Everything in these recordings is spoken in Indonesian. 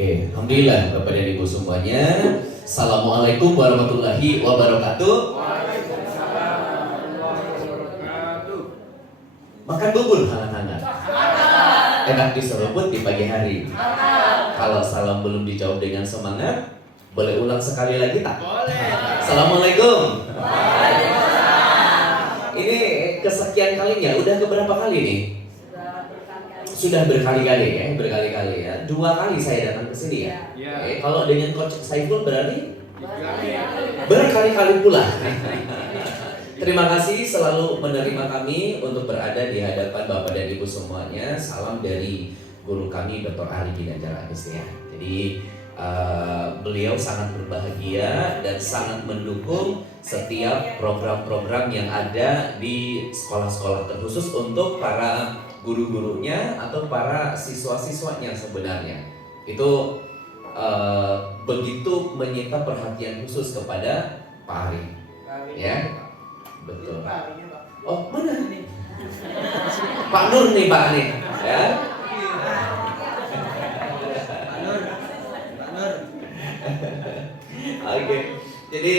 Oke, alhamdulillah Bapak dan Ibu semuanya. Assalamualaikum warahmatullahi wabarakatuh. Makan bubur hangat-hangat. Enak diseruput di pagi hari. Kalau salam belum dijawab dengan semangat, boleh ulang sekali lagi tak? Boleh. Assalamualaikum. Ini kesekian kalinya, udah keberapa kali nih? Sudah berkali-kali ya, berkali-kali ya. 2 kali saya datang ke sini ya. Kalau dengan Coach Saiful berarti berkali-kali pula. Terima kasih selalu menerima kami untuk berada di hadapan Bapak dan Ibu semuanya. Salam dari guru kami Dr. Ari Ginanjar Agustia. Jadi beliau sangat berbahagia dan sangat mendukung setiap program-program yang ada di sekolah-sekolah terkhusus untuk para guru-gurunya atau para siswa-siswanya sebenarnya. Itu begitu menyita perhatian khusus kepada Pak Ari. Ya, betul. Oh, mana nih? Pak Nur nih, Pak nih. Ya. Oke. Jadi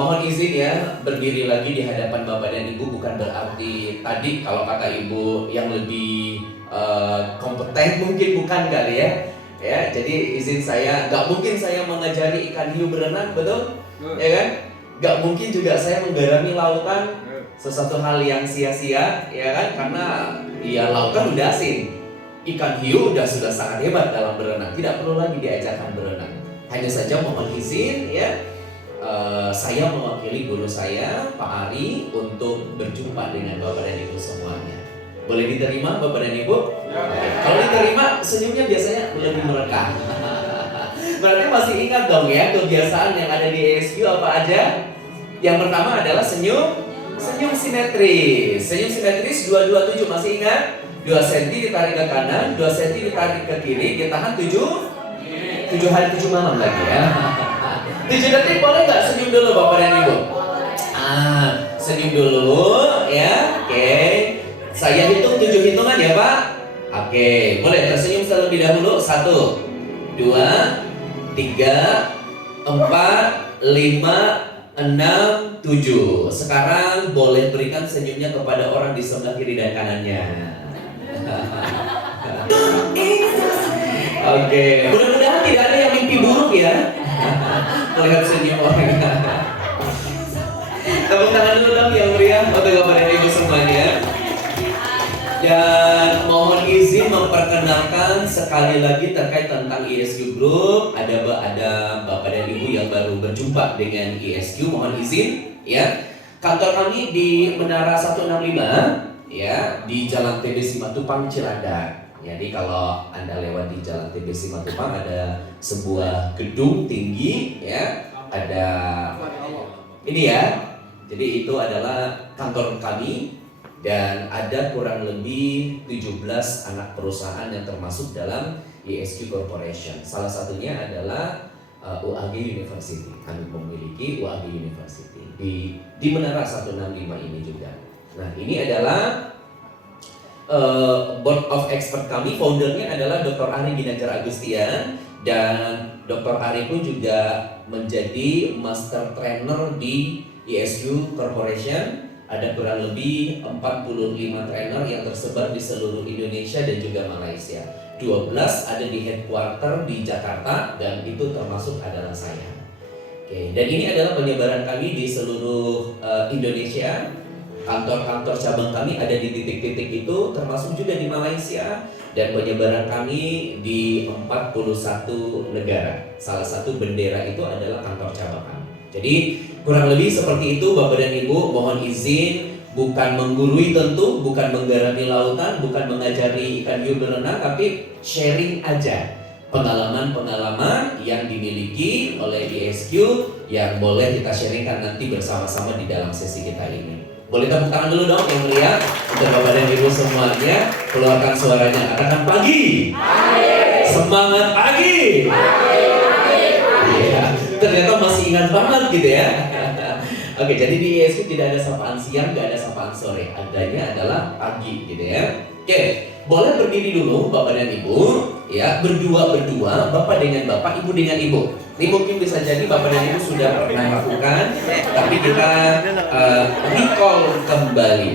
mohon izin ya berdiri lagi di hadapan Bapak dan Ibu, bukan berarti tadi kalau kata Ibu yang lebih kompeten mungkin bukan kali ya. Ya, jadi izin saya, nggak mungkin saya mengajari ikan hiu berenang, betul? Ya kan? Nggak mungkin juga saya menggarami lautan, sesuatu hal yang sia-sia, ya kan? Karena ya lautan udah asin, ikan hiu sudah sangat hebat dalam berenang, tidak perlu lagi diajarkan berenang. Hanya saja mohon izin ya, saya mewakili guru saya Pak Ari untuk berjumpa dengan Bapak dan Ibu semuanya. Boleh diterima Bapak dan Ibu? Ya. Kalau diterima senyumnya biasanya lebih merekah. Berarti masih ingat dong ya kebiasaan yang ada di ESQ apa aja? Yang pertama adalah senyum simetris. Senyum simetris 227 masih ingat? 2 cm ditarik ke kanan, 2 cm ditarik ke kiri, ditahan 7 hari 7 malam lagi ya. 7 detik boleh nggak senyum dulu Bapak dan Ibu? Senyum dulu ya. Oke. Saya hitung 7 hitungan ya Pak. Oke, boleh tersenyum terlebih dahulu. 1, 2, 3, 4, 5, 6, 7. Sekarang boleh berikan senyumnya kepada orang di sebelah kiri dan kanannya. Oke, mudah-mudahan tidak ada yang mimpi buruk ya. Melihat senyum orang. Tepuk tangan dulu dong yang meriah untuk Bapak dan Ibu semuanya. Dan mohon izin memperkenalkan sekali lagi terkait tentang ESQ Group. Ada Bapak dan Ibu yang baru berjumpa dengan ESQ, mohon izin ya. Kantor kami di Menara 165 ya, di Jalan TB Simatupang Cilandak. Jadi kalau Anda lewat di Jalan TB Simatupang ada sebuah gedung tinggi ya, ada ini ya. Jadi itu adalah kantor kami. Dan ada kurang lebih 17 anak perusahaan yang termasuk dalam ESQ Corporation. Salah satunya adalah UAG University. Kami memiliki UAG University di Menara 165 ini juga. Nah, ini adalah board of expert kami. Foundernya adalah Dr. Ari Ginanjar Agustia. Dan Dr. Ari pun juga menjadi master trainer di ESQ Corporation. Ada kurang lebih 45 trainer yang tersebar di seluruh Indonesia dan juga Malaysia. 12 ada di headquarter di Jakarta dan itu termasuk adalah saya. Oke, dan ini adalah penyebaran kami di seluruh Indonesia. Kantor-kantor cabang kami ada di titik-titik itu, termasuk juga di Malaysia, dan penyebaran kami di 41 negara. Salah satu bendera itu adalah kantor cabang kami. Jadi kurang lebih seperti itu Bapak dan Ibu. Mohon izin, bukan menggurui tentu, bukan menggarami lautan, bukan mengajari ikan hiu berenang, tapi sharing aja pengalaman-pengalaman yang dimiliki oleh ESQ yang boleh kita sharingkan nanti bersama-sama di dalam sesi kita ini. Boleh tepuk tangan dulu dong yang meriah untuk Bapak dan Ibu semuanya. Keluarkan suaranya, katakan pagi. Semangat pagi. Ternyata masih ingat banget gitu ya. Oke, jadi di ISU tidak ada sapaan siang, nggak ada sapaan sore. Adanya adalah pagi gitu ya. Oke, boleh berdiri dulu Bapak dan Ibu, ya, berdua, Bapak dengan Bapak, Ibu dengan Ibu. Ini mungkin bisa jadi Bapak dan Ibu sudah pernah lakukan, tapi kita recall kembali.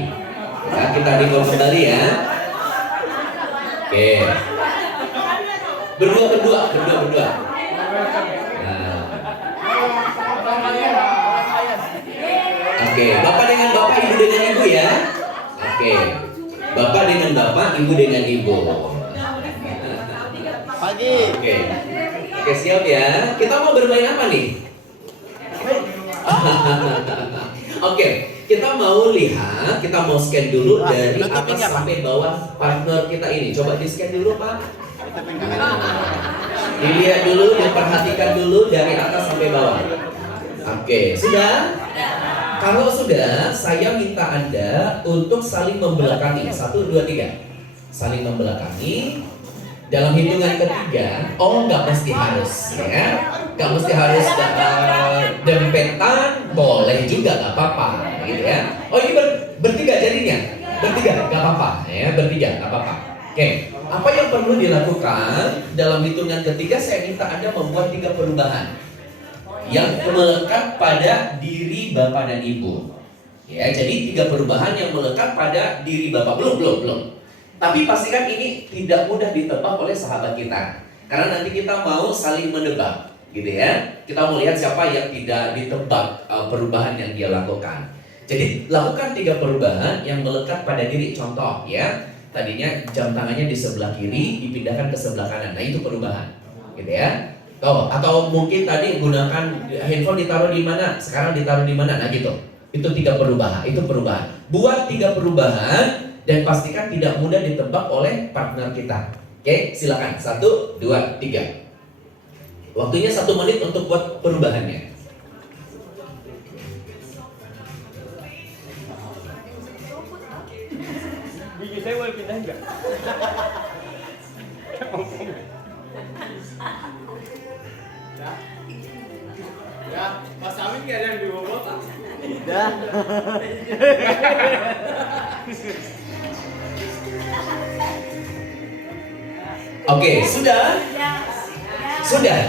Ya, kita recall kembali ya. Oke. Berdua. Nah. Oke, Bapak dengan Bapak, Ibu dengan Ibu ya. Oke. Bapak dengan Bapak, Ibu dengan Ibu. Pagi. Oke, siap ya. Kita mau bermain apa nih? Oke, kita mau lihat, kita mau scan dulu dari atas sampai bawah partner kita ini. Coba di scan dulu Pak. Dilihat dulu, diperhatikan dulu dari atas sampai bawah. Oke, sudah? Kalau sudah, saya minta Anda untuk saling membelakangi. 1, 2, 3. Saling membelakangi. Dalam hitungan ketiga, nggak mesti harus ya. Nggak mesti harus dempetan, boleh juga nggak apa-apa gitu ya. Oh ini bertiga jadinya? Bertiga, nggak apa-apa ya, bertiga, nggak apa-apa. Oke, apa yang perlu dilakukan dalam hitungan ketiga? Saya minta Anda membuat 3 perubahan yang melekat pada diri Bapak dan Ibu. Ya, jadi 3 perubahan yang melekat pada diri Bapak. Belum. Tapi pastikan ini tidak mudah ditebak oleh sahabat kita. Karena nanti kita mau saling menebak, gitu ya. Kita mau lihat siapa yang tidak ditebak perubahan yang dia lakukan. Jadi lakukan 3 perubahan yang melekat pada diri. Contoh ya, tadinya jam tangannya di sebelah kiri dipindahkan ke sebelah kanan. Nah itu perubahan, gitu ya. Atau mungkin tadi gunakan handphone ditaruh di mana, sekarang ditaruh di mana, nah gitu. Itu 3 perubahan, itu perubahan. Buat 3 perubahan dan pastikan tidak mudah ditebak oleh partner kita. Oke, silakan. 1, 2, 3. Waktunya 1 menit untuk buat perubahannya. Biji saya boleh pindah enggak? Ya, Mas Amin nggak ada yang di bawah tak? Tidak. Oke, sudah? Sudah.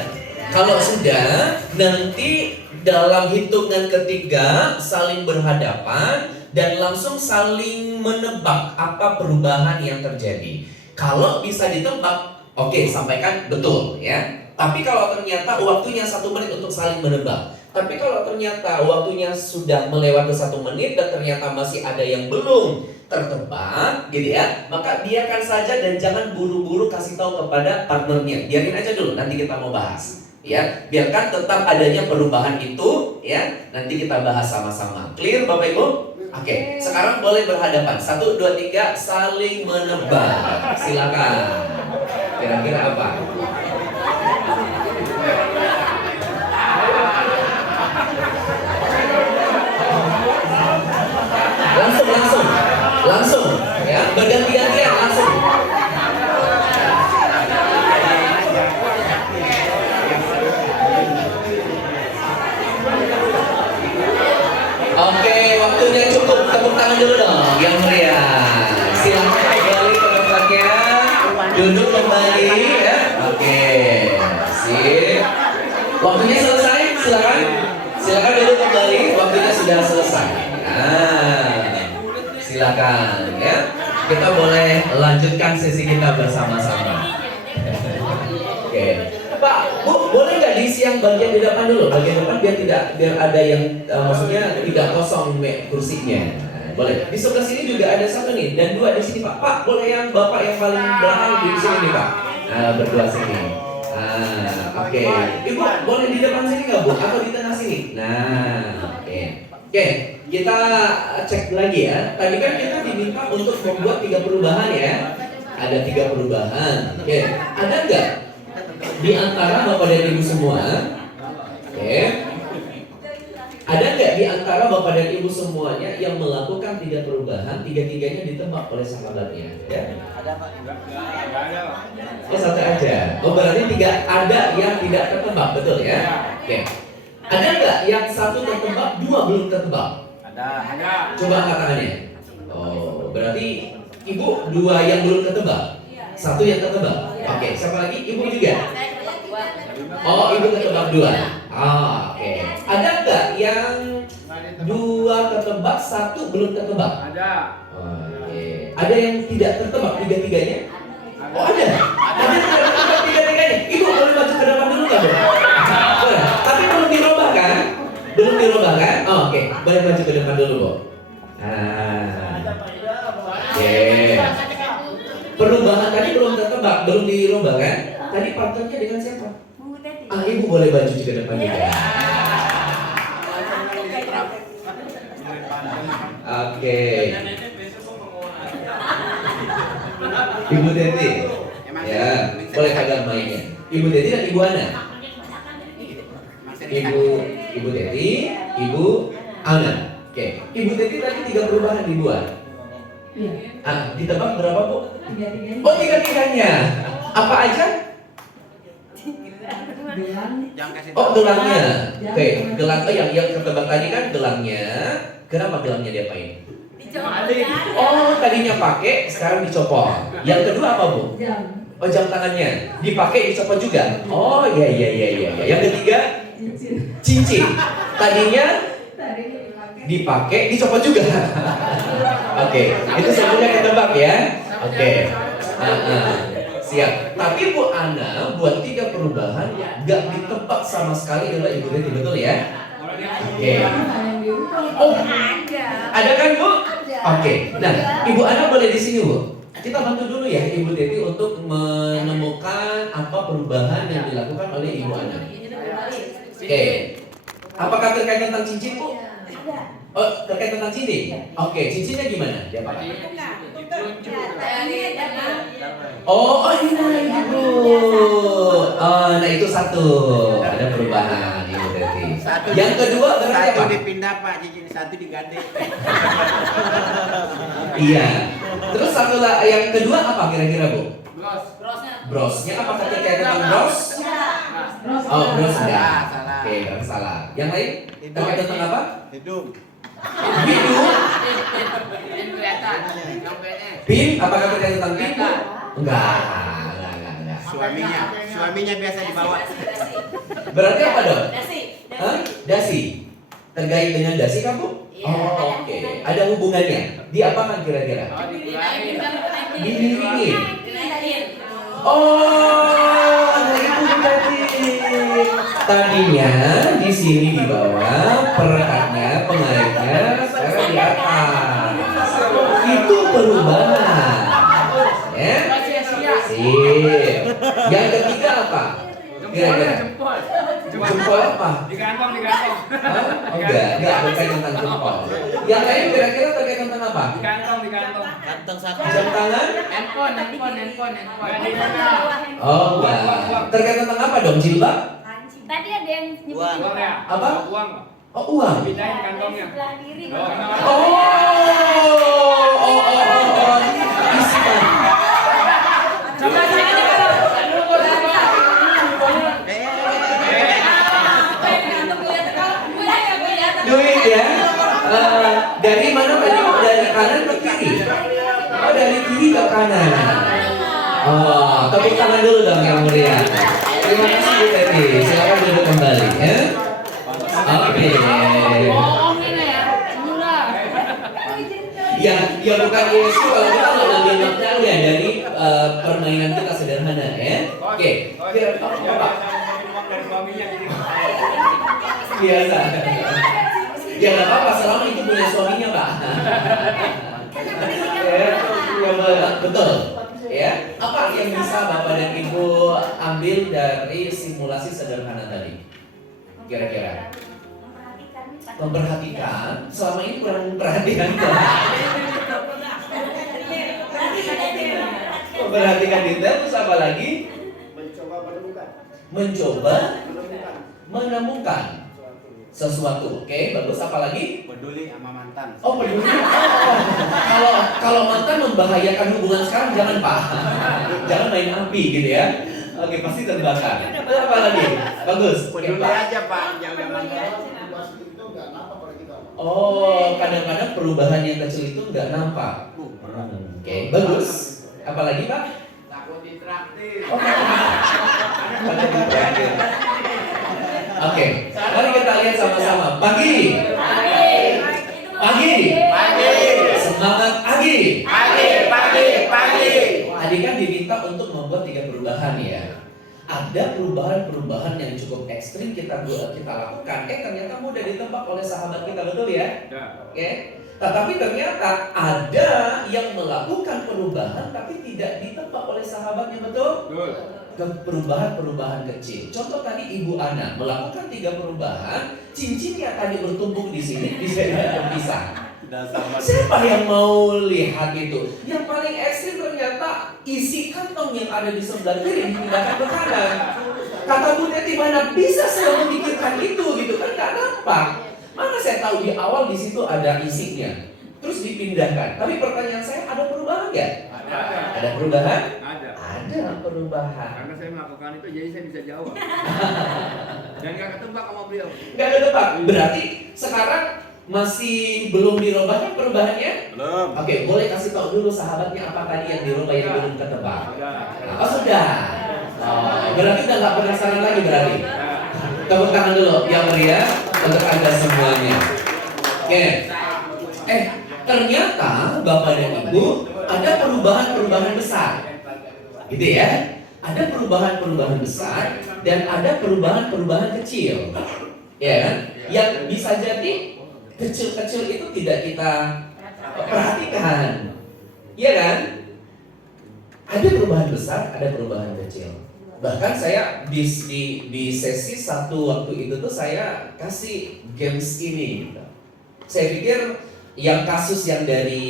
Kalau sudah, nanti dalam hitungan ketiga saling berhadapan dan langsung saling menebak apa perubahan yang terjadi. Kalau bisa ditebak, oke, sampaikan betul ya. Tapi kalau ternyata waktunya 1 menit untuk saling menebak. Tapi kalau ternyata waktunya sudah melewati 1 menit dan ternyata masih ada yang belum tertebak, gitu ya, maka biarkan saja dan jangan buru-buru kasih tahu kepada partnernya. Biarin aja dulu, nanti kita mau bahas. Ya, biarkan tetap adanya perubahan itu, ya. Nanti kita bahas sama-sama. Clear, Bapak Ibu? Oke, sekarang boleh berhadapan. 1, 2, 3, saling menebak. Silakan. Kira-kira apa? Langsung, ya, berganti-gantian langsung. Oke, waktunya cukup. Tepuk tangan dulu dong, yang meriah. Silakan kembali ke tempatnya, duduk kembali, ya. Oke, sip. Waktunya selesai, silakan duduk kembali. Waktunya sudah selesai. Nah, silakan ya. Kita boleh lanjutkan sesi kita bersama-sama. Oke. Pak, Bu, boleh nggak diisi yang bagian di depan dulu? Bagian depan biar ada yang maksudnya tidak kosong kursinya. Nah, boleh. Di sebelah sini juga ada 1 nih dan 2 di sini Pak. Pak, boleh yang Bapak yang paling belakang di sini nih Pak. Nah, berdua sini. Nah, oke. Ibu, boleh di depan sini nggak Bu? Atau di tengah sini? Nah, oke. Oke, kita cek lagi ya. Tadi kan kita diminta untuk membuat 3 perubahan ya. Ada 3 perubahan. Oke, ada nggak di antara Bapak dan Ibu semua? Oke, ada nggak di antara Bapak dan Ibu semuanya yang melakukan 3 perubahan, 3-tiganya ditebak oleh sahabatnya? Ya? Ada Pak? Enggak ada Pak. Oh, 1 aja. Oh, berarti 3 ada yang tidak tertebak, betul ya? Oke. Ada nggak yang satu tertebak, dua belum tertebak? Ada. Coba angkat tangannya. Oh, berarti ibu dua yang belum tertebak, satu yang tertebak. Oke, siapa lagi? Ibu juga. Oh, ibu tertebak dua. Oke. Ada nggak yang dua tertebak, satu belum tertebak? Ada. Oke. Ada yang tidak tertebak tiga-tiganya? Oh ada. Ada yang tidak tertebak tiga-tiganya. Ibu boleh maju ke depan dulu nggak, Bu? Boleh. Tapi belum dirubah kan? Belum dirubah kan? Oh, oke. Boleh maju ke depan dulu, Bu. Oke. Perubahan tadi belum tertebak, belum dirubah kan? Tadi partnernya dengan siapa? Ibu boleh maju ke depan juga. Oke. Ibu Teti. Ya, boleh pegang mic-nya. Ibu Teti dan Ibu Ana. Ibu Teti, Ibu Ana. Oke. Ibu Teti tadi 3 perubahan dibuat. Ditebak berapa, Bu? Tiga-tiganya. Oh, tiga-tiganya. Apa aja? Oh, gelangnya. Oke, gelang yang ketebak tadi kan gelangnya. Kenapa gelangnya diapain? Oh, tadinya pakai, sekarang dicopot. Yang kedua apa, Bu? Jam. Oh, jam tangannya dipakai, dicopot juga. Oh, iya. Yang ketiga, cincin. Tadinya dipakai, dicopot juga. Oke, itu semuanya ketebak ya. Oke. Siap. Tapi Bu Ana buat 3 perubahan gak ditebak sama sekali oleh Ibu Teti, betul ya? Oke. Oh, ada kan, Bu? Oke. Nah, Ibu Ana boleh di sini, Bu. Kita bantu dulu ya Ibu Teti untuk menemukan apa perubahan yang dilakukan oleh Ibu Ana. Oke. Apakah terkait tentang cincin, Bu? Oh, terkait tentang cincin? Oke, cincinnya gimana? Diapakan? Oh, ini Bu. Oh, nah itu satu. Ada perubahan Ibu Teti. Yang kedua berarti apa? Satu dipindah Pak, cincin satu diganti. Iya. Terus satu lah, yang kedua apa kira-kira, Bu? Brosnya apakah terkait tentang bros? Oh, bros enggak. Salah. Oke, berarti salah. Yang lain? Terkait tentang apa? Hidung. Hidung. Pin, apakah terkait tentang pin? Enggak. Suaminya biasa dibawa. Berarti apa dong? Hah? Dasi. Terkait dengan dasi kamu? Oh, oke. Ada hubungannya. Diapakan kira-kira? Diiringin. Oh, ada itu berarti. Tadinya di sini di bawah, perekatnya, pengaitnya, sekarang di atas. Itu perubahan. Ya? Sip. Yang ketiga apa? Kira-kira? Jempol apa? Digantong. Hah? Oh, enggak terkait tentang jempol. Yang lain kira-kira terkait tentang apa? Digantong. Kantong satu. Jam tangan? Handphone. Oh, enggak. Terkait tentang apa dong? Jilbab? Tadi ada yang nyebutin Uang ya? Apa? Uang. Oh, uang. Pindahin kantongnya. sebelah kiri. Oh. Isikan. Coba sini Duit ya. Dari mana tadi? Dari kanan ke kiri. Oh, dari kiri ke kanan. Oh, tepuk tangan dulu dong yang meriah. Terima kasih Bu Teti. Silakan duduk kembali ya. Oke. Ya bukan ISQ kalau kita nggak ngambil maknanya dari permainan kita sederhana ya. Oke. Kira apa? dari suaminya jadi Biasa. Ya nggak apa-apa selama itu punya suaminya Pak. Ya, betul. Ya, apa yang bisa Bapak dan Ibu ambil dari simulasi sederhana tadi? Kira-kira? Memperhatikan. Selama ini kurang perhatian. Memperhatikan detail, terus apa lagi? Mencoba menemukan sesuatu. Oke, bagus. Apa lagi? Peduli sama mantan. Oh, peduli. Kalau mantan membahayakan hubungan sekarang jangan Pak. Jangan main api gitu ya. Oke, pasti terbakar. Terus apa lagi? Bagus. Oke, Peduli Pak. aja Pak, jaga mantan. Oh, kadang-kadang perubahan yang kecil itu nggak nampak. Oke, bagus. Apalagi Pak? Takut ditraktir. Oh, takut ditraktir. Oke, mari kita lihat sama-sama. Pagi. Pagi. Semangat Agi. Pagi. Tadi kan diminta untuk membuat 3 perubahan ya. Ada perubahan-perubahan yang cukup ekstrim kita lakukan. Ternyata mudah ditebak oleh sahabat kita, betul ya? Oke. Tetapi ternyata ada yang melakukan perubahan tapi tidak ditebak oleh sahabatnya, betul? Perubahan-perubahan kecil. Contoh tadi Ibu Ana melakukan 3 perubahan, cincin yang tadi bertumpuk di sini bisa terpisah. Siapa yang mau lihat itu? Yang paling ekstrim ternyata isi kantong yang ada di sebelah kiri dipindahkan ke kanan. Kata Bu Teti, mana bisa saya memikirkan itu gitu kan, nggak nampak. Mana saya tahu di awal di situ ada isinya, terus dipindahkan. Tapi pertanyaan saya, ada perubahan nggak? Ada perubahan? Ada perubahan. Karena saya melakukan itu, jadi saya bisa jawab. Dan nggak ketebak sama beliau. Nggak ada tebak. Berarti sekarang masih belum dirubah kan perubahannya? Belum. Oke, boleh kasih tahu dulu sahabatnya apa tadi yang dirubah yang belum ketebak? Oh sudah. Oh, berarti udah nggak penasaran lagi berarti. Tepuk tangan dulu yang meriah untuk Anda semuanya. Oke. Ternyata Bapak dan Ibu ada perubahan-perubahan besar. Gitu ya. Ada perubahan-perubahan besar dan ada perubahan-perubahan kecil. Ya kan? Yang bisa jadi kecil-kecil itu tidak kita perhatikan. Iya kan? Ada perubahan besar, ada perubahan kecil. Bahkan saya di sesi satu waktu itu tuh saya kasih games ini gitu. Saya pikir yang kasus yang dari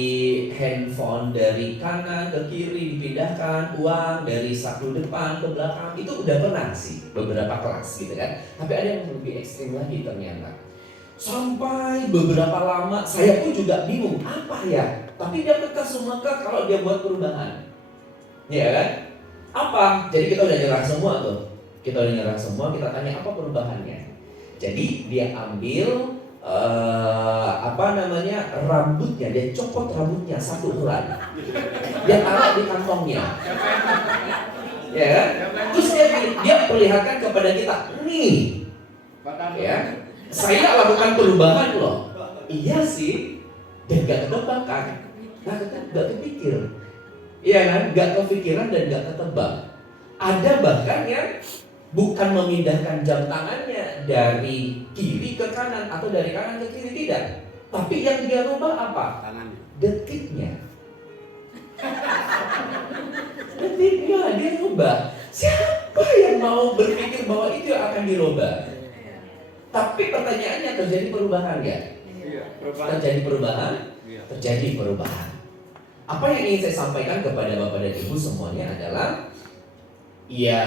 handphone dari kanan ke kiri dipindahkan, uang dari saku depan ke belakang, itu udah pernah sih beberapa kelas gitu kan. Tapi ada yang lebih ekstrim lagi ternyata. Sampai beberapa lama saya pun juga bingung apa ya. Tapi dia kekeh semua kalau dia buat perubahan. Ya kan? Apa? Jadi kita udah nyerah semua tuh. Kita udah nyerah semua, kita tanya apa perubahannya. Jadi dia ambil rambutnya, dia copot rambutnya 1 helai. Dia taruh di kantongnya. Ya kan? Terus dia perlihatkan kepada kita, nih. Ya. Saya lakukan perubahan loh. Iya sih. Dan gak ketebak kan? Gak kepikir. Iya kan? Gak kepikiran dan gak ketebak. Ada bahkan yang bukan memindahkan jam tangannya dari kiri ke kanan atau dari kanan ke kiri, tidak. Tapi yang dia rubah apa? Tangannya. Detiknya. Detiknya dia rubah. Siapa yang mau berpikir bahwa itu akan dirubah? Tapi pertanyaannya, terjadi perubahan nggak? Terjadi perubahan? Terjadi perubahan. Apa yang ingin saya sampaikan kepada Bapak dan Ibu semuanya adalah, ya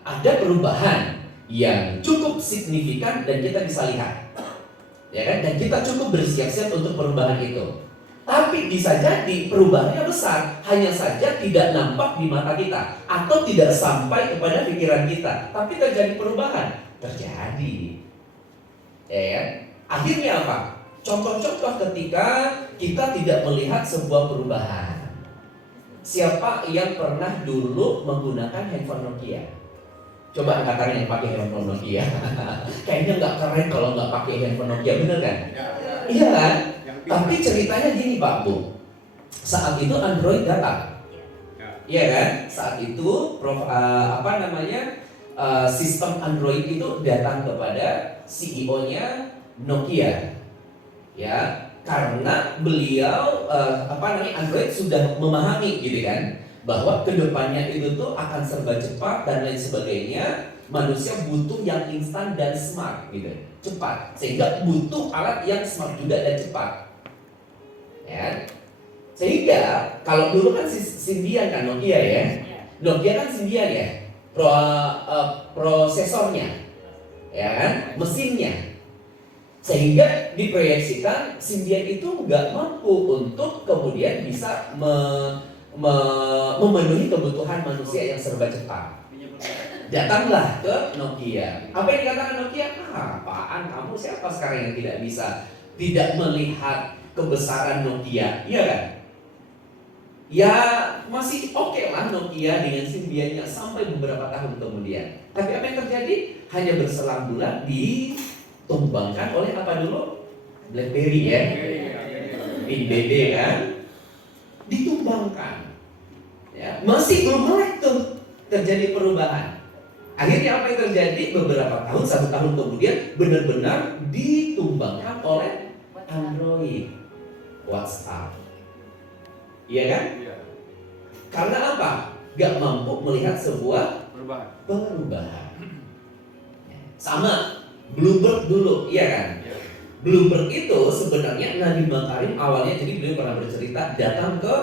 ada perubahan yang cukup signifikan dan kita bisa lihat, ya kan? Dan kita cukup bersiap-siap untuk perubahan itu. Tapi bisa jadi perubahannya besar, hanya saja tidak nampak di mata kita atau tidak sampai kepada pikiran kita. Tapi terjadi perubahan, terjadi. Ya kan? Akhirnya apa? Contoh-contoh ketika kita tidak melihat sebuah perubahan. Siapa yang pernah dulu menggunakan handphone Nokia? Coba angkat tangan yang pakai handphone Nokia. Kayaknya nggak keren kalau nggak pakai handphone Nokia, bener kan? Iya kan? Tapi ceritanya gini Pak Bu. Saat itu Android datang. Iya kan? Saat itu sistem Android itu datang kepada CEO-nya Nokia. Ya, karena beliau Android sudah memahami gitu kan, bahwa kedepannya itu tuh akan serba cepat dan lain sebagainya. Manusia butuh yang instan dan smart gitu, cepat, sehingga butuh alat yang smart juga dan cepat. Ya, sehingga kalau dulu kan Symbian kan Nokia ya, Nokia kan Symbian ya, prosesornya, ya kan, mesinnya. Sehingga diproyeksikan Symbian itu nggak mampu untuk kemudian bisa memenuhi kebutuhan manusia yang serba cepat. datanglah ke Nokia. Apa yang dikatakan Nokia? Apaan kamu, siapa sekarang yang tidak melihat kebesaran Nokia? Iya kan? Ya masih oke lah Nokia dengan Symbian-nya sampai beberapa tahun kemudian. Tapi apa yang terjadi? Hanya berselang bulan ditumbangkan oleh apa dulu? BlackBerry ya, PIN-BB kan? Ditumbangkan. Ya, masih belum melek tuh terjadi perubahan. Akhirnya apa yang terjadi? Beberapa tahun, 1 tahun kemudian benar-benar ditumbangkan oleh Android, WhatsApp. Iya kan? Iya. Karena apa? Gak mampu melihat sebuah Perubahan. Sama Bluebird dulu, iya kan? Iya. Bluebird itu sebenarnya Nadiem Makarim awalnya, jadi beliau pernah bercerita datang ke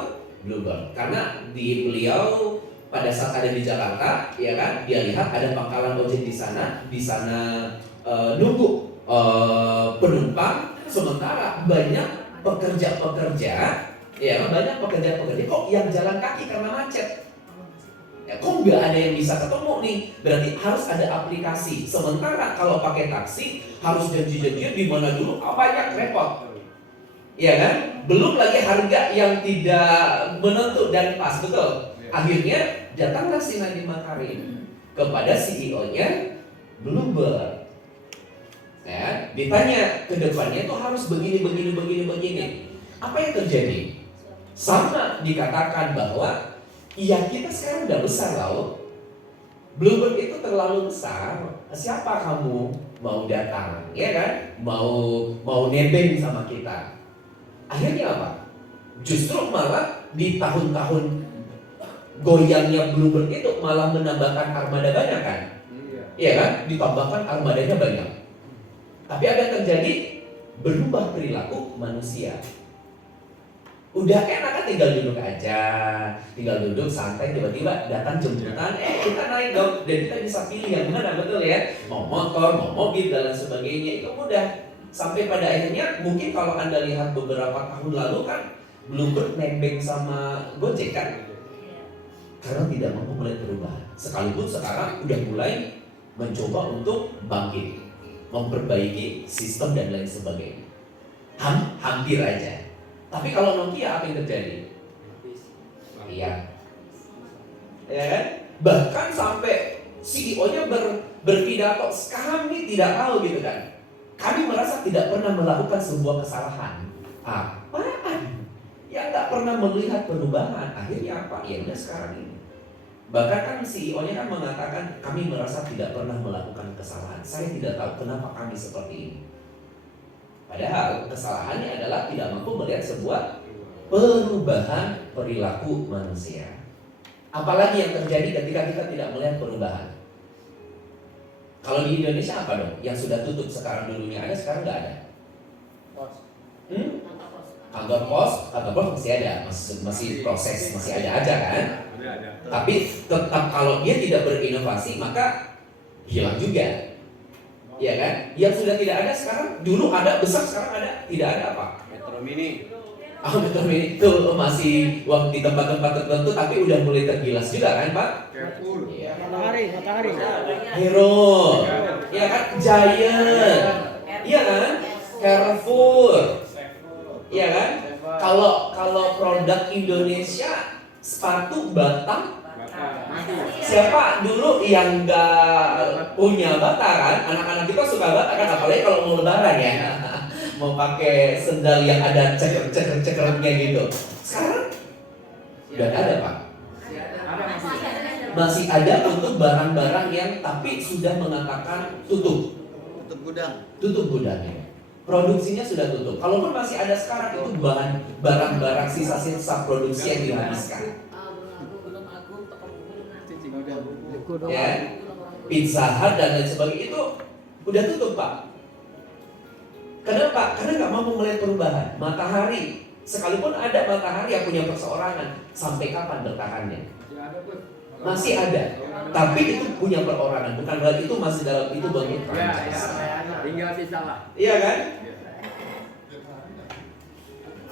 Bluebird karena beliau pada saat ada di Jakarta, ya kan, dia lihat ada pangkalan ojek di sana nunggu penumpang, sementara banyak pekerja-pekerja, ya kan, banyak pekerja-pekerja kok yang jalan kaki karena macet. Ya, kok nggak ada yang bisa ketemu nih? Berarti harus ada aplikasi. Sementara kalau pakai taksi harus janji-janjian di mana dulu, banyak repot. Iya kan? Belum lagi harga yang tidak menentu dan pas, betul. Akhirnya datanglah si Nadiem Makarim kepada CEO-nya Bluebird. Ya, ditanya ke depannya itu harus begini. Apa yang terjadi? Sama dikatakan bahwa iya kita sekarang udah besar loh. Bluebird itu terlalu besar. Siapa kamu mau datang? Ya kan? Mau nebeng sama kita. Akhirnya apa? Justru malah di tahun-tahun goyangnya Bluebird itu malah menambahkan armada banyak kan? Iya kan? Ditambahkan armadanya banyak. Tapi ada yang terjadi, berubah perilaku manusia. Udah enak kan tinggal duduk aja, tinggal duduk santai, tiba-tiba datang jemputan, kita naik dong, dan kita bisa pilih yang mana, betul ya? Mau motor, mau mobil dan lain sebagainya, itu mudah. Sampai pada akhirnya mungkin kalau Anda lihat beberapa tahun lalu kan Bluebird nebeng sama Gojek kan? Karena tidak mampu melihat perubahan. Sekalipun sekarang udah mulai mencoba untuk bangkit, memperbaiki sistem dan lain sebagainya. Hampir aja. Tapi kalau Nokia apa yang terjadi? Iya. Ya kan? Bahkan sampai CEO-nya berpidato, kami tidak tahu gitu kan. Kami merasa tidak pernah melakukan sebuah kesalahan. Apaan? Ya nggak pernah melihat perubahan. Akhirnya apa? Ya udah sekarang ini. Bahkan kan CEO-nya kan mengatakan kami merasa tidak pernah melakukan kesalahan. Saya tidak tahu kenapa kami seperti ini. Padahal kesalahannya adalah tidak mampu melihat sebuah perubahan perilaku manusia. Apalagi yang terjadi ketika kita tidak melihat perubahan. Kalau di Indonesia apa dong? Yang sudah tutup sekarang dulunya ada, sekarang nggak ada. Kantor pos masih ada, masih proses, masih ada aja kan. Tapi tetap kalau dia tidak berinovasi maka hilang juga. Ya kan? Yang sudah tidak ada sekarang, dulu ada besar, sekarang ada, tidak ada apa? Metro Mini. Metro Mini itu masih waktu di tempat-tempat tertentu, tapi udah mulai tergilas juga kan Pak? Carrefour. Iya. Matahari. Hero, ya kan? Giant, iya kan? Carrefour, iya kan? Kalau produk Indonesia sepatu Batam. Siapa dulu yang nggak punya bata kan? Anak-anak kita suka bata kan, apalagi kalau mau lebaran ya, mau pakai sendal yang ada ceker-cekernya gitu. Sekarang udah ada Pak. Masih ada untuk barang-barang yang tapi sudah mengatakan tutup gudangnya. Produksinya sudah tutup. Kalaupun masih ada sekarang itu barang-barang sisa-sisa produksi yang dihabiskan. Ya, Pizza Hut dan lain sebagainya itu udah tutup Pak. Kenapa? Karena nggak mampu melihat perubahan. Matahari, sekalipun ada matahari yang punya perseorangan, sampai kapan bertahannya? Masih ada. Tapi itu punya perorangan, bukan berarti itu masih dalam itu bentuk franchise. Tinggal sisa lah. Iya kan?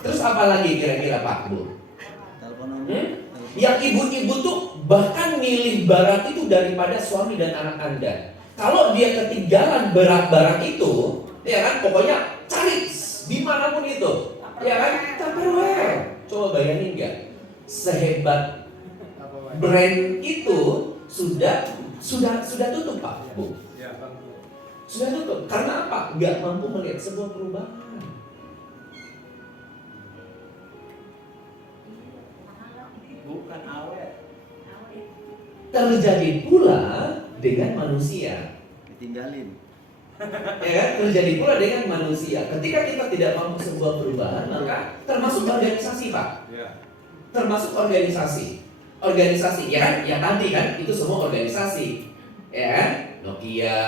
Terus apa lagi kira-kira Pak Bu? Yang ibu-ibu tuh bahkan milih barang itu daripada suami dan anak Anda. Kalau dia ketinggalan barang itu, ya kan, pokoknya cari dimanapun itu, ya kan, Tupperware. Coba bayangin nggak, sehebat brand itu sudah tutup Pak, Bu. Sudah tutup. Karena apa? Nggak mampu melihat sebuah perubahan. Bukan awet. Terjadi pula dengan manusia. Ditinggalin. Ya, terjadi pula dengan manusia. Ketika kita tidak mampu sebuah perubahan, maka termasuk organisasi, Pak. Termasuk organisasi. Organisasi, ya kan? Yang tadi kan itu semua organisasi. Ya kan? Nokia,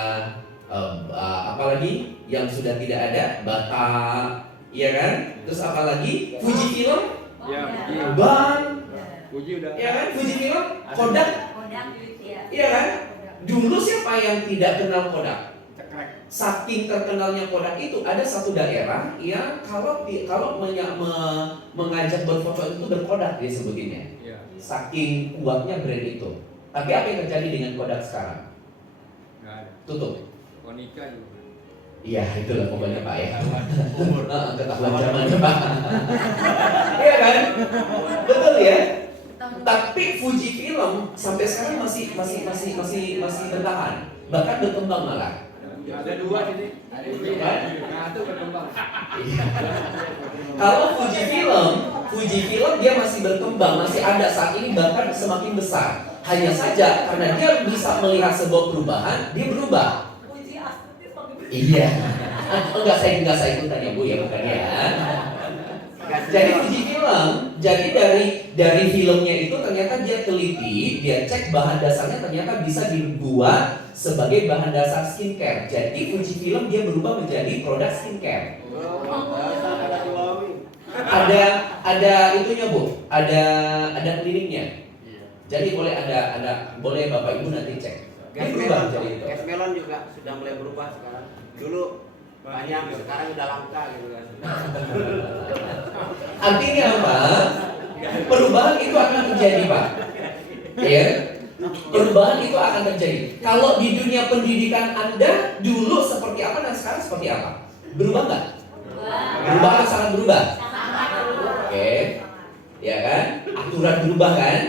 apalagi yang sudah tidak ada, Bata, ya kan? Terus apalagi Fujifilm, Bank, ya kan? Fujifilm, Kodak, iya kan? Dulu siapa yang tidak kenal Kodak? Saking terkenalnya Kodak itu, ada satu daerah yang kalau mengajak berfoto itu berkodak dia sebutinnya. Saking kuatnya brand itu. Tapi apa yang terjadi dengan Kodak sekarang? Tutup. Konica juga. Iya, itulah pokoknya Pak ya. Ketahuan zamannya Pak. Iya kan? Betul ya. Tapi Fujifilm sampai sekarang masih bertahan, bahkan berkembang malah. Ada dua ini. Ada dua. Satu berkembang. Kalau Fujifilm dia masih berkembang, masih ada saat ini, bahkan semakin besar. Hanya saja karena dia bisa melihat sebuah perubahan, dia berubah. Iya. Enggak saya ikutan ya Bu ya, bukan ya. Jadi Fujifilm, jadi dari filmnya itu ternyata dia teliti, dia cek bahan dasarnya ternyata bisa dibuat sebagai bahan dasar skincare. Jadi Fujifilm dia berubah menjadi produk skincare. Ada itunya Bu, ada kliniknya. Jadi boleh boleh Bapak Ibu nanti cek. Dia berubah jadi itu. Gas melon juga sudah mulai berubah sekarang. Dulu banyak, sekarang udah langka gitu kan. Artinya apa? Perubahan itu akan terjadi Pak. Ya, perubahan itu akan terjadi. Kalau di dunia pendidikan Anda dulu seperti apa dan sekarang seperti apa? Berubah nggak? Berubah atau sangat berubah? Oke, ya kan? Aturan berubah kan?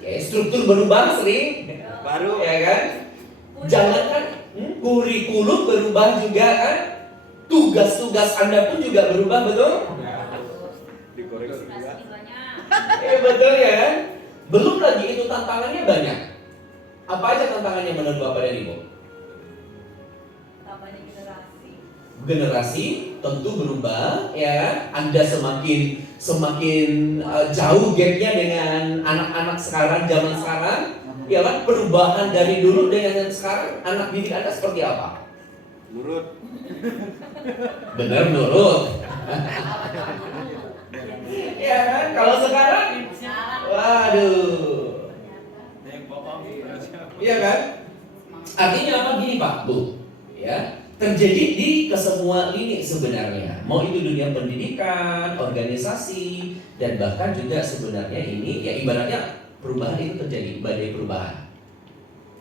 Ya, struktur berubah sering. Baru Ya kan? Jangankan kurikulum berubah juga kan? Tugas-tugas Anda pun juga berubah, betul? Dikoreksi juga. Betul ya kan? Belum lagi itu tantangannya banyak. Apa aja tantangannya menurut Bapak dan Ibu? Generasi tentu berubah, ya kan? Anda semakin jauh gapnya dengan anak-anak sekarang, zaman sekarang, ya kan? Perubahan dari dulu dengan yang sekarang, anak didik Anda seperti apa? nurut. Benar nurut. Ya kan? Kalau sekarang, waduh. Iya kan? Artinya apa gini Pak, Bu? Ya, terjadi di kesemua lini sebenarnya. Mau itu dunia pendidikan, organisasi, dan bahkan juga sebenarnya ini ya ibaratnya perubahan itu terjadi, badai perubahan.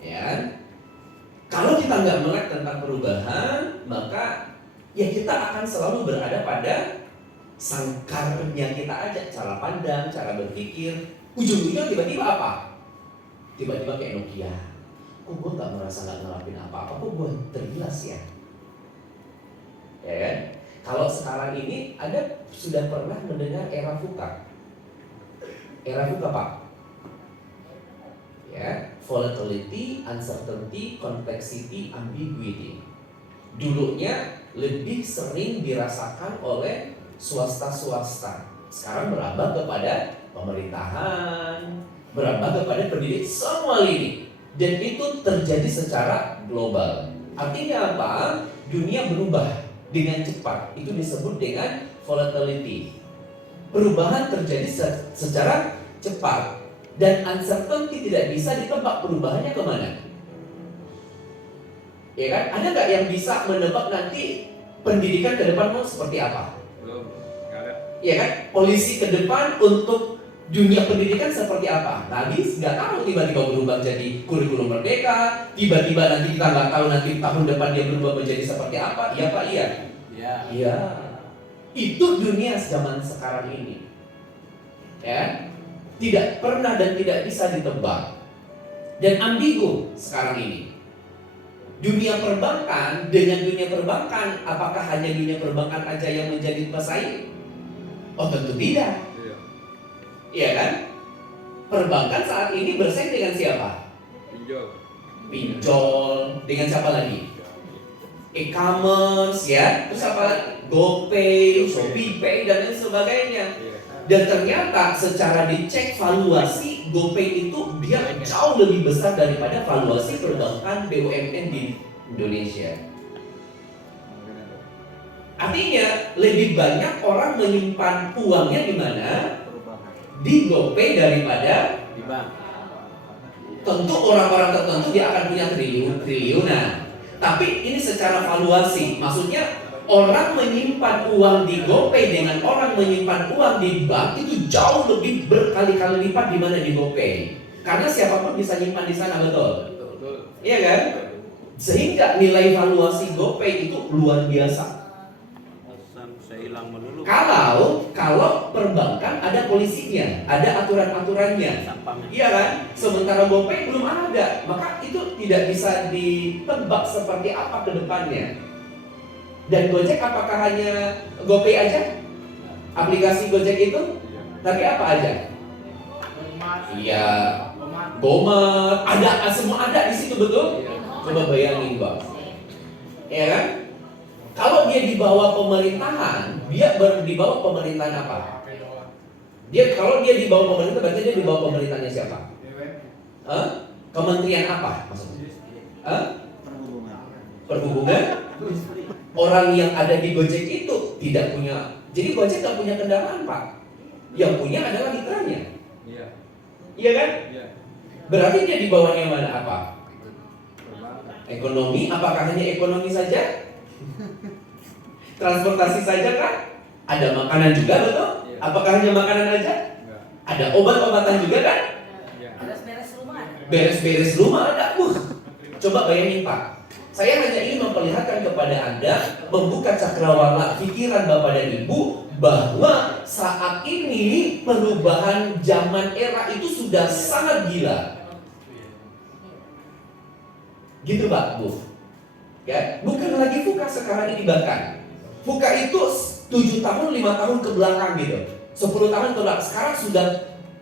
Ya. Kalau kita nggak melek tentang perubahan, maka ya kita akan selalu berada pada sangkarnya kita aja, cara pandang, cara berpikir. Ujung-ujungnya tiba-tiba apa? Tiba-tiba kayak Nokia. Kok gue nggak merasa nggak ngelapin apa-apa? Kok gue tergilas ya? Ya kan? Kalau sekarang ini Anda sudah pernah mendengar era VUCA? Era VUCA Pak? Ya, volatility, uncertainty, complexity, ambiguity. Dulunya lebih sering dirasakan oleh swasta-swasta. Sekarang merambah kepada pemerintahan, merambah kepada pendidik, semua lini. Dan itu terjadi secara global. Artinya apa? Dunia berubah dengan cepat. Itu disebut dengan volatility. Perubahan terjadi secara cepat. Dan uncertainty tidak bisa ditebak perubahannya kemana. Ya kan? Ada nggak yang bisa menebak nanti pendidikan ke depan mau seperti apa? Belum, nggak ada. Ya kan? Polisi ke depan untuk Dunia pendidikan seperti apa? Nggak tahu tiba-tiba berubah jadi kurikulum merdeka, tiba-tiba nanti kita nggak tahu nanti tahun depan dia berubah menjadi seperti apa. Iya Pak, iya. Iya. Itu dunia zaman sekarang ini. Ya, tidak pernah dan tidak bisa ditebak dan ambigu sekarang ini. Dunia perbankan dengan dunia perbankan, apakah hanya dunia perbankan aja yang menjadi pesaing? Oh tentu tidak. Iya kan? Perbankan saat ini bersaing dengan siapa? Pinjol. Dengan siapa lagi? E-commerce ya. Terus apa lagi? GoPay, ShopeePay dan lain sebagainya. Dan ternyata secara dicek valuasi GoPay itu dia jauh lebih besar daripada valuasi perbankan BUMN di Indonesia. Artinya lebih banyak orang menyimpan uangnya di mana? Di GoPay daripada Di bank. tentu orang-orang tertentu dia akan punya triliunan. Tapi ini secara valuasi, maksudnya orang menyimpan uang di GoPay dengan orang menyimpan uang di bank itu jauh lebih berkali-kali lipat di mana di GoPay. Karena siapapun bisa nyimpan di sana, betul? Iya kan? Sehingga nilai valuasi GoPay itu luar biasa. Kalau perbankan ada polisinya, ada aturan-aturannya, iya kan? Sementara GoPay belum ada, maka itu tidak bisa ditebak seperti apa ke depannya. Dan Gojek apakah hanya GoPay aja? Aplikasi Gojek itu? Tapi apa aja? Iya, Gomart, ada semua ada di situ, betul? Coba bayangin Bang, ya kan? Kalau dia di bawah pemerintahan, dia di bawah pemerintahan apa? Kalau dia di bawah pemerintah, berarti dia di bawah pemerintahnya siapa? Kementerian apa maksudnya? Perhubungan? Orang yang ada di Gojek itu tidak punya. Jadi Gojek nggak punya kendaraan Pak. Yang punya adalah mitranya. Iya kan? Berarti dia di bawahnya mana apa? Ekonomi? Apakah hanya ekonomi saja? Transportasi saja kan? Ada makanan juga, betul? Apakah hanya makanan aja? Ada obat-obatan juga kan? Beres-beres rumah. Beres-beres rumah ada. Coba bayangin Pak. Saya hanya ingin memperlihatkan kepada Anda, membuka cakrawala pikiran Bapak dan Ibu, bahwa saat ini perubahan zaman era itu sudah sangat gila. Gitu Pak, Bu. Ya, bukan lagi VUCA sekarang ini bahkan. VUCA itu 7 tahun, 5 tahun ke belakang gitu. 10 tahun ke belakang. Sekarang sudah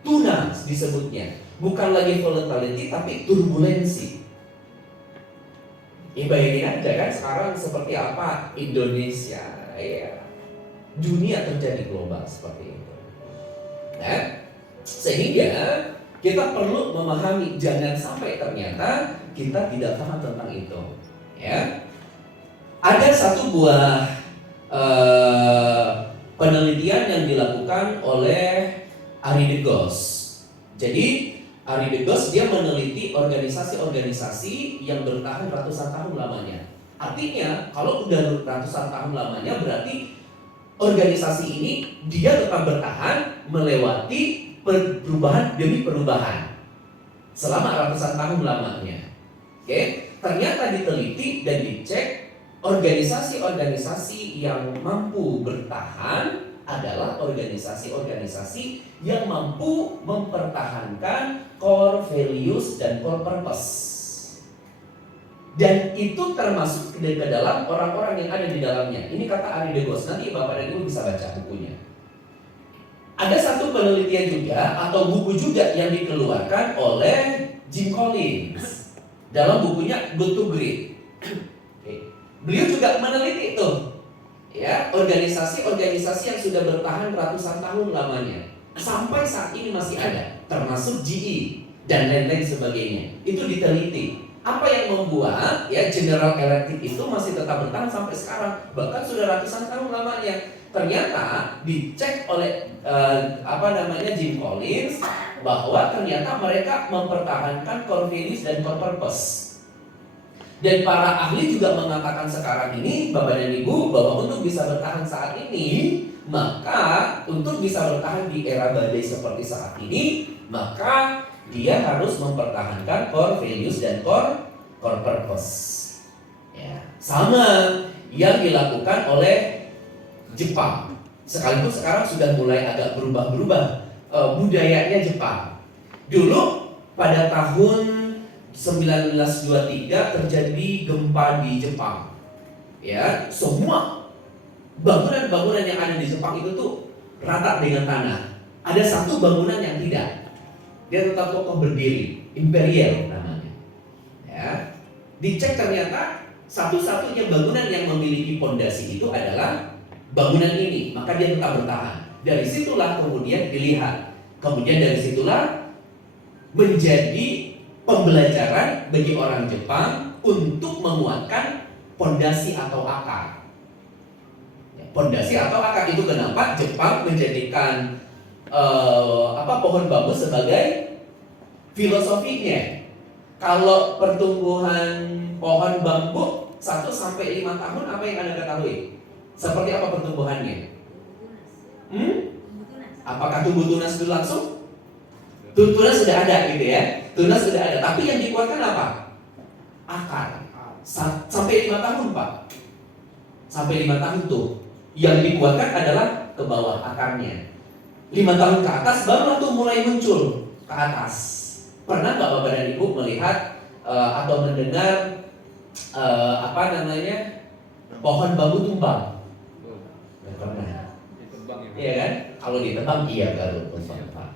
tuna disebutnya. Bukan lagi volatility tapi turbulensi. Ya bayangin aja kan sekarang seperti apa Indonesia, ya. Dunia terjadi global seperti itu. Nah, sehingga kita perlu memahami jangan sampai ternyata kita tidak paham tentang itu. Ya, ada satu buah penelitian yang dilakukan oleh Arie de Geus. Jadi Arie de Geus dia meneliti organisasi-organisasi yang bertahan ratusan tahun lamanya. Artinya kalau udah ratusan tahun lamanya berarti organisasi ini dia tetap bertahan melewati perubahan demi perubahan selama ratusan tahun lamanya. Oke? Ternyata diteliti dan dicek organisasi-organisasi yang mampu bertahan adalah organisasi-organisasi yang mampu mempertahankan core values dan core purpose. Dan itu termasuk ke dalam orang-orang yang ada di dalamnya. Ini kata Arie de Geus, nanti Bapak dan Ibu bisa baca bukunya. Ada satu penelitian juga atau buku juga yang dikeluarkan oleh Jim Collins dalam bukunya Good to Great. Beliau juga meneliti itu, ya, organisasi-organisasi yang sudah bertahan ratusan tahun lamanya sampai saat ini masih ada, termasuk GE dan lain-lain sebagainya. Itu diteliti. Apa yang membuat ya General Electric itu masih tetap bertahan sampai sekarang, bahkan sudah ratusan tahun lamanya. Ternyata dicek oleh Jim Collins bahwa ternyata mereka mempertahankan core values dan core purpose. Dan para ahli juga mengatakan sekarang ini Bapak dan Ibu bahwa untuk bisa bertahan saat ini Maka untuk bisa bertahan di era badai seperti saat ini, maka dia harus mempertahankan core values dan core purpose. Ya, sama yang dilakukan oleh Jepang. Sekalipun sekarang sudah mulai agak berubah-berubah budayanya Jepang. Dulu pada tahun 1923 terjadi gempa di Jepang. Ya, semua bangunan-bangunan yang ada di Jepang itu tuh rata dengan tanah. Ada satu bangunan yang tidak. Dia tetap kokoh berdiri, imperial namanya. Ya. Dicek ternyata satu-satunya bangunan yang memiliki pondasi itu adalah bangunan ini, maka dia tetap bertahan. Dari situlah kemudian dilihat. Kemudian dari situlah menjadi pembelajaran bagi orang Jepang untuk menguatkan pondasi atau akar. Pondasi atau akar itu kenapa Jepang menjadikan pohon bambu sebagai filosofinya. Kalau pertumbuhan pohon bambu 1 sampai 5 tahun, apa yang Anda ketahui? Seperti apa pertumbuhannya? Apakah tumbuh tunas dulu langsung? Tunas sudah ada gitu ya. Tunas sudah ada, tapi yang dikuatkan apa? Akar. Sampai 5 tahun, Pak. Sampai 5 tahun tuh. Yang dikuatkan adalah ke bawah akarnya. 5 tahun ke atas baru tuh mulai muncul ke atas. Pernah nggak Bapak dan Ibu melihat atau mendengar pohon bambu tumbang? Nggak pernah. Ditebang ya. Iya kan? Kalau ditebang iya baru tumbang, Pak.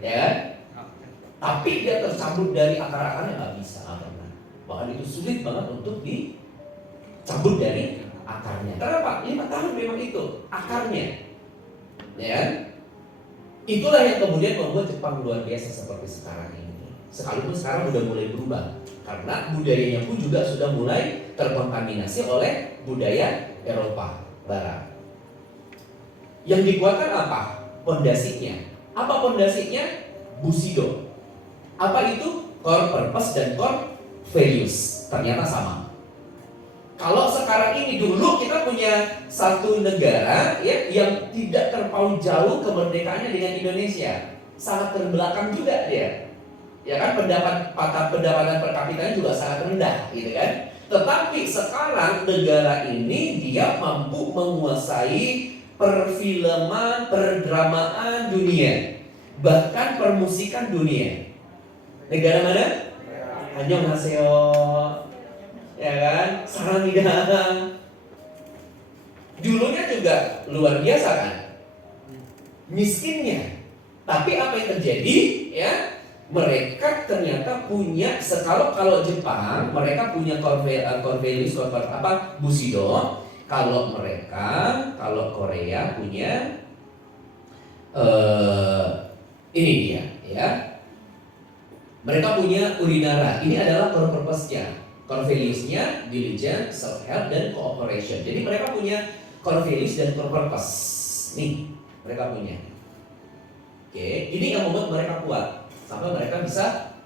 Ya kan? Tapi dia tercabut dari akar-akarnya nggak bisa, nggak pernah. Bahkan itu sulit banget untuk dicabut dari akarnya. Kenapa? 5 tahun memang itu akarnya. Ya kan? Itulah yang kemudian membuat Jepang luar biasa seperti sekarang ini. Sekalipun sekarang udah mulai berubah, karena budayanya pun juga sudah mulai terkontaminasi oleh budaya Eropa Barat. Yang dikuatkan apa? Pondasinya. Apa pondasinya? Bushido. Apa itu? Core purpose dan core values. Ternyata sama. Kalau sekarang ini, dulu kita punya satu negara ya yang tidak terpaut jauh kemerdekaannya dengan Indonesia, sangat terbelakang juga dia. Ya kan, pendapatan per kapitanya juga sangat rendah, gitu kan. Tetapi sekarang negara ini dia mampu menguasai perfilman, perdramaan dunia, bahkan permusikan dunia. Negara mana? Annyeonghaseyo. Ya kan, salamidang. Dulunya juga luar biasa kan, miskinnya. Tapi apa yang terjadi? Ya, mereka ternyata punya kalau Jepang mereka punya core values, Bushido. Kalau Korea punya ini dia, ya. Mereka punya Urinara. Ini adalah core purpose-nya. Core values-nya diligence, self-help, dan cooperation. Jadi mereka punya core values dan core purpose. Nih, mereka punya. Oke, ini yang membuat mereka kuat sampai mereka bisa.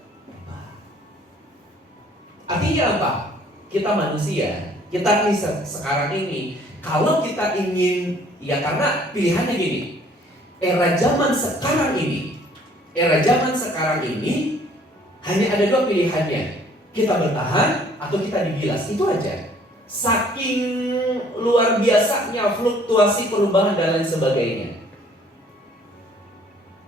Artinya apa? Kita manusia, kita nih sekarang ini, kalau kita ingin, ya karena pilihannya gini. Era zaman sekarang ini hanya ada 2 pilihannya. Kita bertahan atau kita digilas, itu aja. Saking luar biasanya fluktuasi perubahan dan lain sebagainya.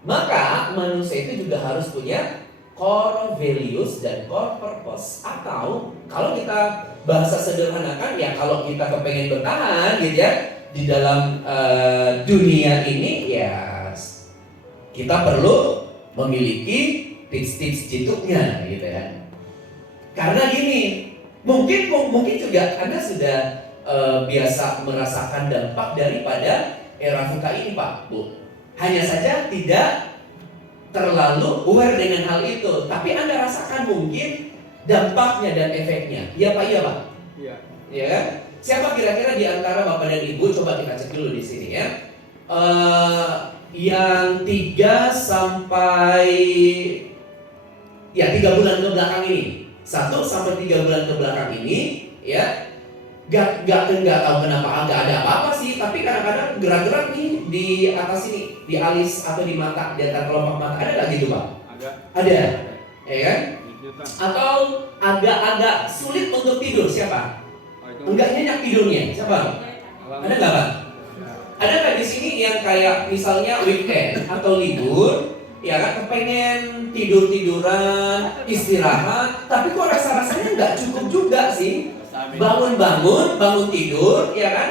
Maka manusia itu juga harus punya core values dan core purpose. Atau kalau kita bahasa sederhanakan, ya kalau kita kepengen bertahan gitu ya di dalam dunia ini, ya kita perlu memiliki tips-tips jituknya gitu ya. Karena gini, mungkin juga Anda sudah biasa merasakan dampak daripada era VUCA ini, Pak, Bu. Hanya saja tidak terlalu aware dengan hal itu, tapi Anda rasakan mungkin dampaknya dan efeknya. Iya, Pak, iya, Pak? Iya. Ya kan? Siapa kira-kira di antara Bapak dan Ibu, coba kita cek dulu di sini ya. Yang 3 sampai 3 bulan ke belakang ini. 1 sampai 3 bulan ke belakang ini, ya, Nggak tahu kenapa nggak ada apa-apa sih, tapi kadang-kadang gerak-gerak nih di atas ini, di alis atau di mata, di antara kelopak mata, ada nggak gitu Pak? Ada, ya kan? Atau agak-agak sulit untuk tidur, siapa? Enggak nyenyak tidurnya, siapa? Ada nggak Pak? Ada nggak di sini yang kayak misalnya weekend atau libur, ya kan, kepengen tidur-tiduran, istirahat, tapi kok rasa-rasanya nggak cukup juga sih. Bangun tidur, ya kan?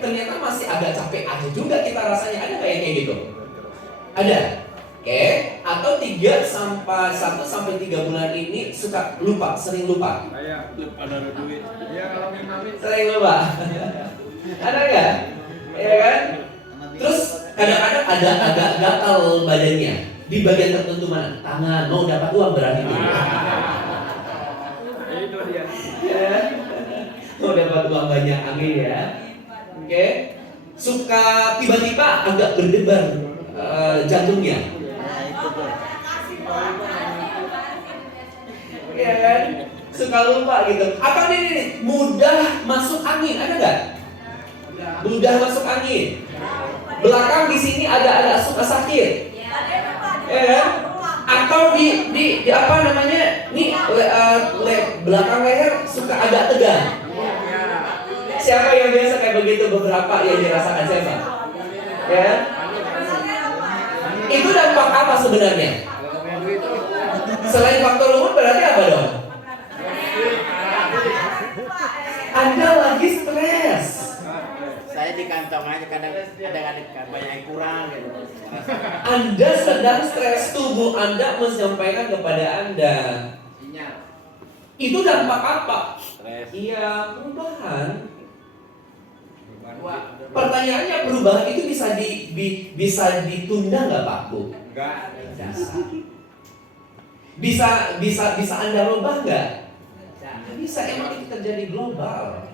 Ternyata masih agak capek aja juga kita rasanya. Ada nggak yang kayak gitu? Ada. Oke. Atau 1 sampai 3 bulan ini suka lupa, sering lupa. Lupa naruh duit. Iya, kalau ngimami. Sering lupa. Ada nggak? Ya kan? Terus kadang-kadang ada agak gatal badannya di bagian tertentu mana? Tangan, mau dapat uang berarti. Itu dia. Ya. Mau dapat uang banyak, amin ya. Oke. Suka tiba-tiba agak berdebar jantungnya. Ya kan? Suka lupa gitu. Apa nih? Mudah masuk angin, ada nggak? Mudah masuk angin. Belakang di sini ada suka sakit. Ya kan? Atau di apa namanya? Nih belakang leher suka agak tegang. Siapa yang biasa kayak begitu, beberapa yang dirasakan siapa? Ya. Itu dampak apa sebenarnya? Selain faktor umur berarti apa dong? Anda lagi stres. Saya di kantong aja kadang banyak yang kurang gitu. Anda sedang stres, tubuh Anda menyampaikan kepada Anda. Itu dampak apa? Stres. Iya, perubahan. Pertanyaannya, perubahan itu bisa ditunda nggak Pak Bu? Enggak. Bisa Anda rubah nggak? Nggak bisa, emang itu terjadi global.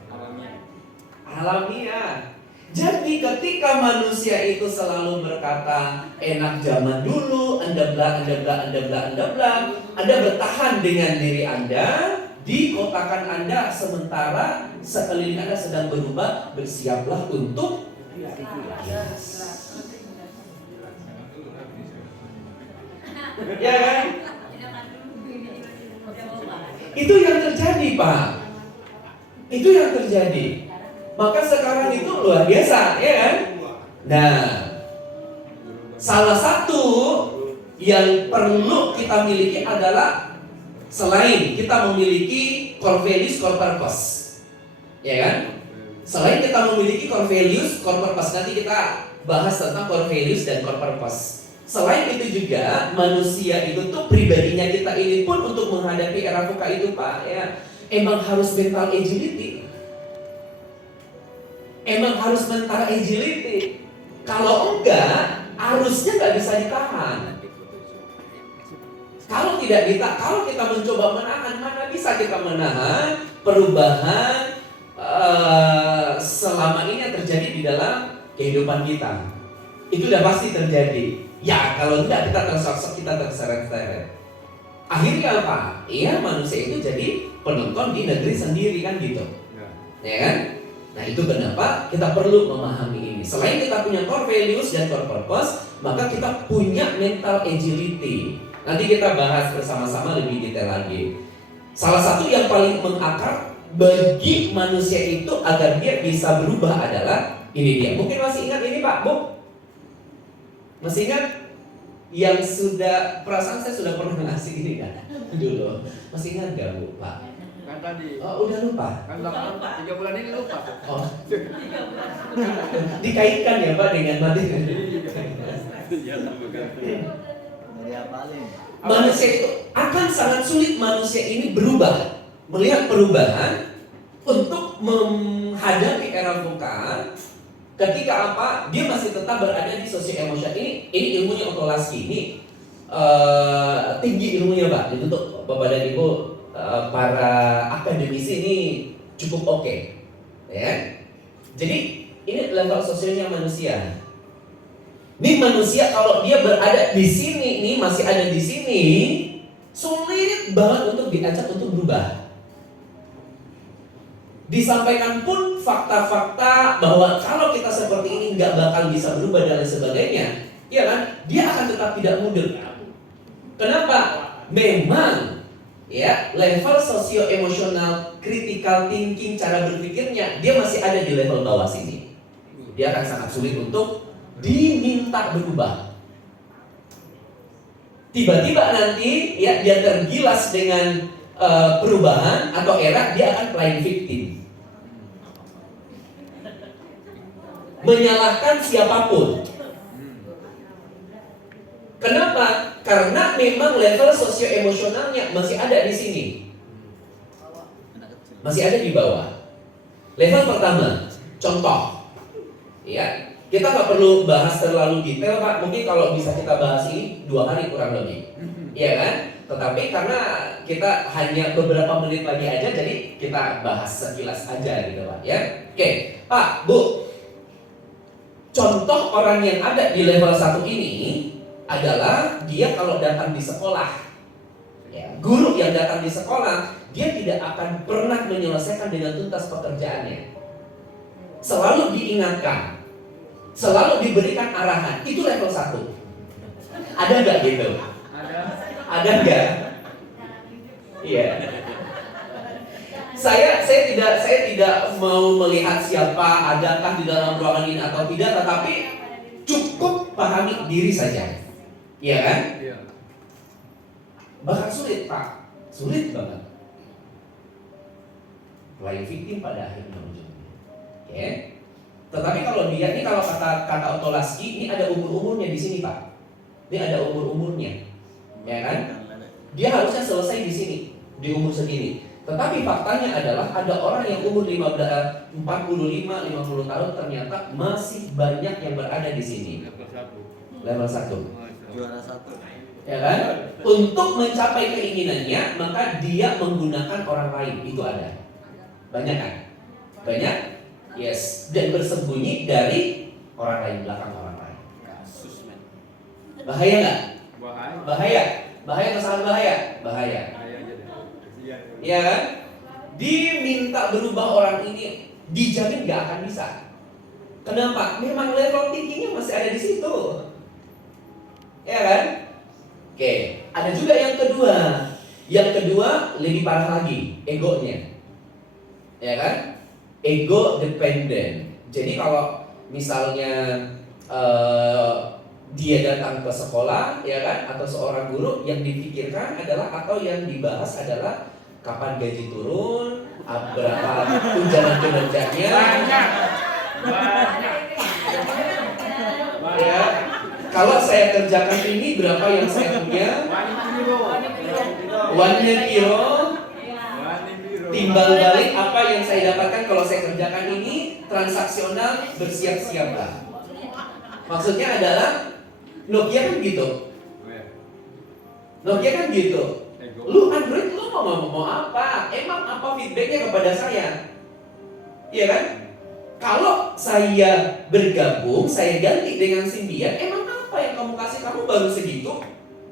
Alamiah. Jadi ketika manusia itu selalu berkata enak zaman dulu, Anda bertahan dengan diri Anda di kotakan Anda, sementara sekeliling Anda sedang berubah. Bersiaplah untuk ya kan? Itu yang terjadi Pak. Itu yang terjadi. Maka sekarang itu luar biasa, ya kan? Nah, salah satu yang perlu kita miliki adalah selain kita memiliki core values, core purpose, ya kan? Selain kita memiliki core values, core purpose, nanti kita bahas tentang core values dan core purpose. Selain itu juga manusia itu tuh pribadinya kita ini pun untuk menghadapi era VUCA itu Pak, ya emang harus mental agility. Emang harus mental agility. Kalau enggak, arusnya nggak bisa ditahan. Kalau kita mencoba menahan, mana bisa kita menahan perubahan selama ini yang terjadi di dalam kehidupan kita. Itu udah pasti terjadi. Ya kalau tidak kita terseret-seret. Akhirnya apa? Iya, manusia itu jadi penonton di negeri sendiri kan gitu. Ya kan? Nah itu kenapa kita perlu memahami ini. Selain kita punya core values dan core purpose, maka kita punya mental agility. Nanti kita bahas bersama-sama lebih detail lagi. Salah satu yang paling mengakar bagi manusia itu agar dia bisa berubah adalah ini dia. Mungkin masih ingat ini Pak, Bu? Masih ingat? Yang sudah, perasaan saya sudah pernah ngasih ini kan dulu. Masih ingat gak Bu, Pak? Kan tadi. Oh, udah lupa? Kan 3 bulan ini lupa. Oh. Dikaitkan ya Pak dengan mati. Manusia itu akan sangat sulit manusia ini berubah, melihat perubahan untuk menghadapi era VUCA ketika apa? Dia masih tetap berada di sosial emosional. Ini ilmunya Otolaski ini tinggi ilmunya Pak. Itu untuk Bapak dan Ibu para akademisi ini cukup oke, ya. Jadi ini level sosialnya manusia. Ini manusia kalau dia berada di sini, nih masih ada di sini, sulit banget untuk diajak untuk berubah. Disampaikan pun fakta-fakta bahwa kalau kita seperti ini nggak bakal bisa berubah dan lain sebagainya, ya kan? Dia akan tetap tidak mundur. Kenapa? Memang ya level sosio-emosional, critical thinking, cara berpikirnya dia masih ada di level bawah sini. Dia akan sangat sulit untuk diminta berubah. Tiba-tiba nanti ya dia tergilas dengan perubahan atau era, dia akan playing victim, menyalahkan siapapun. Kenapa? Karena memang level sosio-emosionalnya masih ada di sini, masih ada di bawah. Level pertama, contoh, ya kita nggak perlu bahas terlalu detail Pak. Mungkin kalau bisa kita bahas ini 2 hari kurang lebih, ya kan? Tetapi karena kita hanya beberapa menit lagi aja, jadi kita bahas sekilas aja gitu Pak ya. Oke, Pak, Bu. Contoh orang yang ada di level 1 ini adalah dia kalau datang di sekolah, ya, guru yang datang di sekolah, dia tidak akan pernah menyelesaikan dengan tuntas pekerjaannya. Selalu diingatkan, selalu diberikan arahan. Itu level 1. Ada nggak gitu? Ada nggak? Iya. Saya tidak mau melihat siapa adakah di dalam ruangan ini atau tidak, tetapi cukup pahami diri saja. Iya kan? Iya. Bahkan sulit Pak, sulit banget. Playing victim pada akhirnya ujungnya. Oke. Tetapi kalau dia ini, kalau kata Otolaski, ini ada umur-umurnya di sini Pak. Ini ada umur-umurnya, ya kan? Dia harusnya selesai di sini, di umur segini. Tetapi faktanya adalah ada orang yang umur 45-50 tahun ternyata masih banyak yang berada di sini. Level 1. Juara 1. Ya kan? Untuk mencapai keinginannya, maka dia menggunakan orang lain. Itu ada. Banyak kan? Banyak? Yes. Dan bersembunyi dari orang lain, belakang orang lain. Kasus men. Bahaya nggak? Bahaya. Bahaya. Bahaya atau sangat bahaya? Bahaya. Bahaya aja deh. Iya. Ya kan? Diminta berubah orang ini, dijamin nggak akan bisa. Kenapa? Memang level tingginya masih ada di situ. Ya kan? Oke, ada juga yang kedua. Yang kedua lebih parah lagi, egonya. Ya kan? Ego dependent. Jadi kalau misalnya dia datang ke sekolah, ya kan, atau seorang guru, yang dipikirkan adalah atau yang dibahas adalah kapan gaji turun, berapa tunjangan kinerjanya. Banyak. Ya, kalau saya kerjakan ini berapa yang saya punya? One hero, timbal balik apa yang saya dapatkan kalau saya kerjakan ini, transaksional, bersiap-siaplah. Maksudnya adalah Nokia kan gitu. Nokia kan gitu. Lu Android lu mau apa? Emang apa feedbacknya kepada saya? Iya kan? Kalau saya bergabung, saya ganti dengan Symbian, emang apa yang kamu kasih? Kamu baru segitu?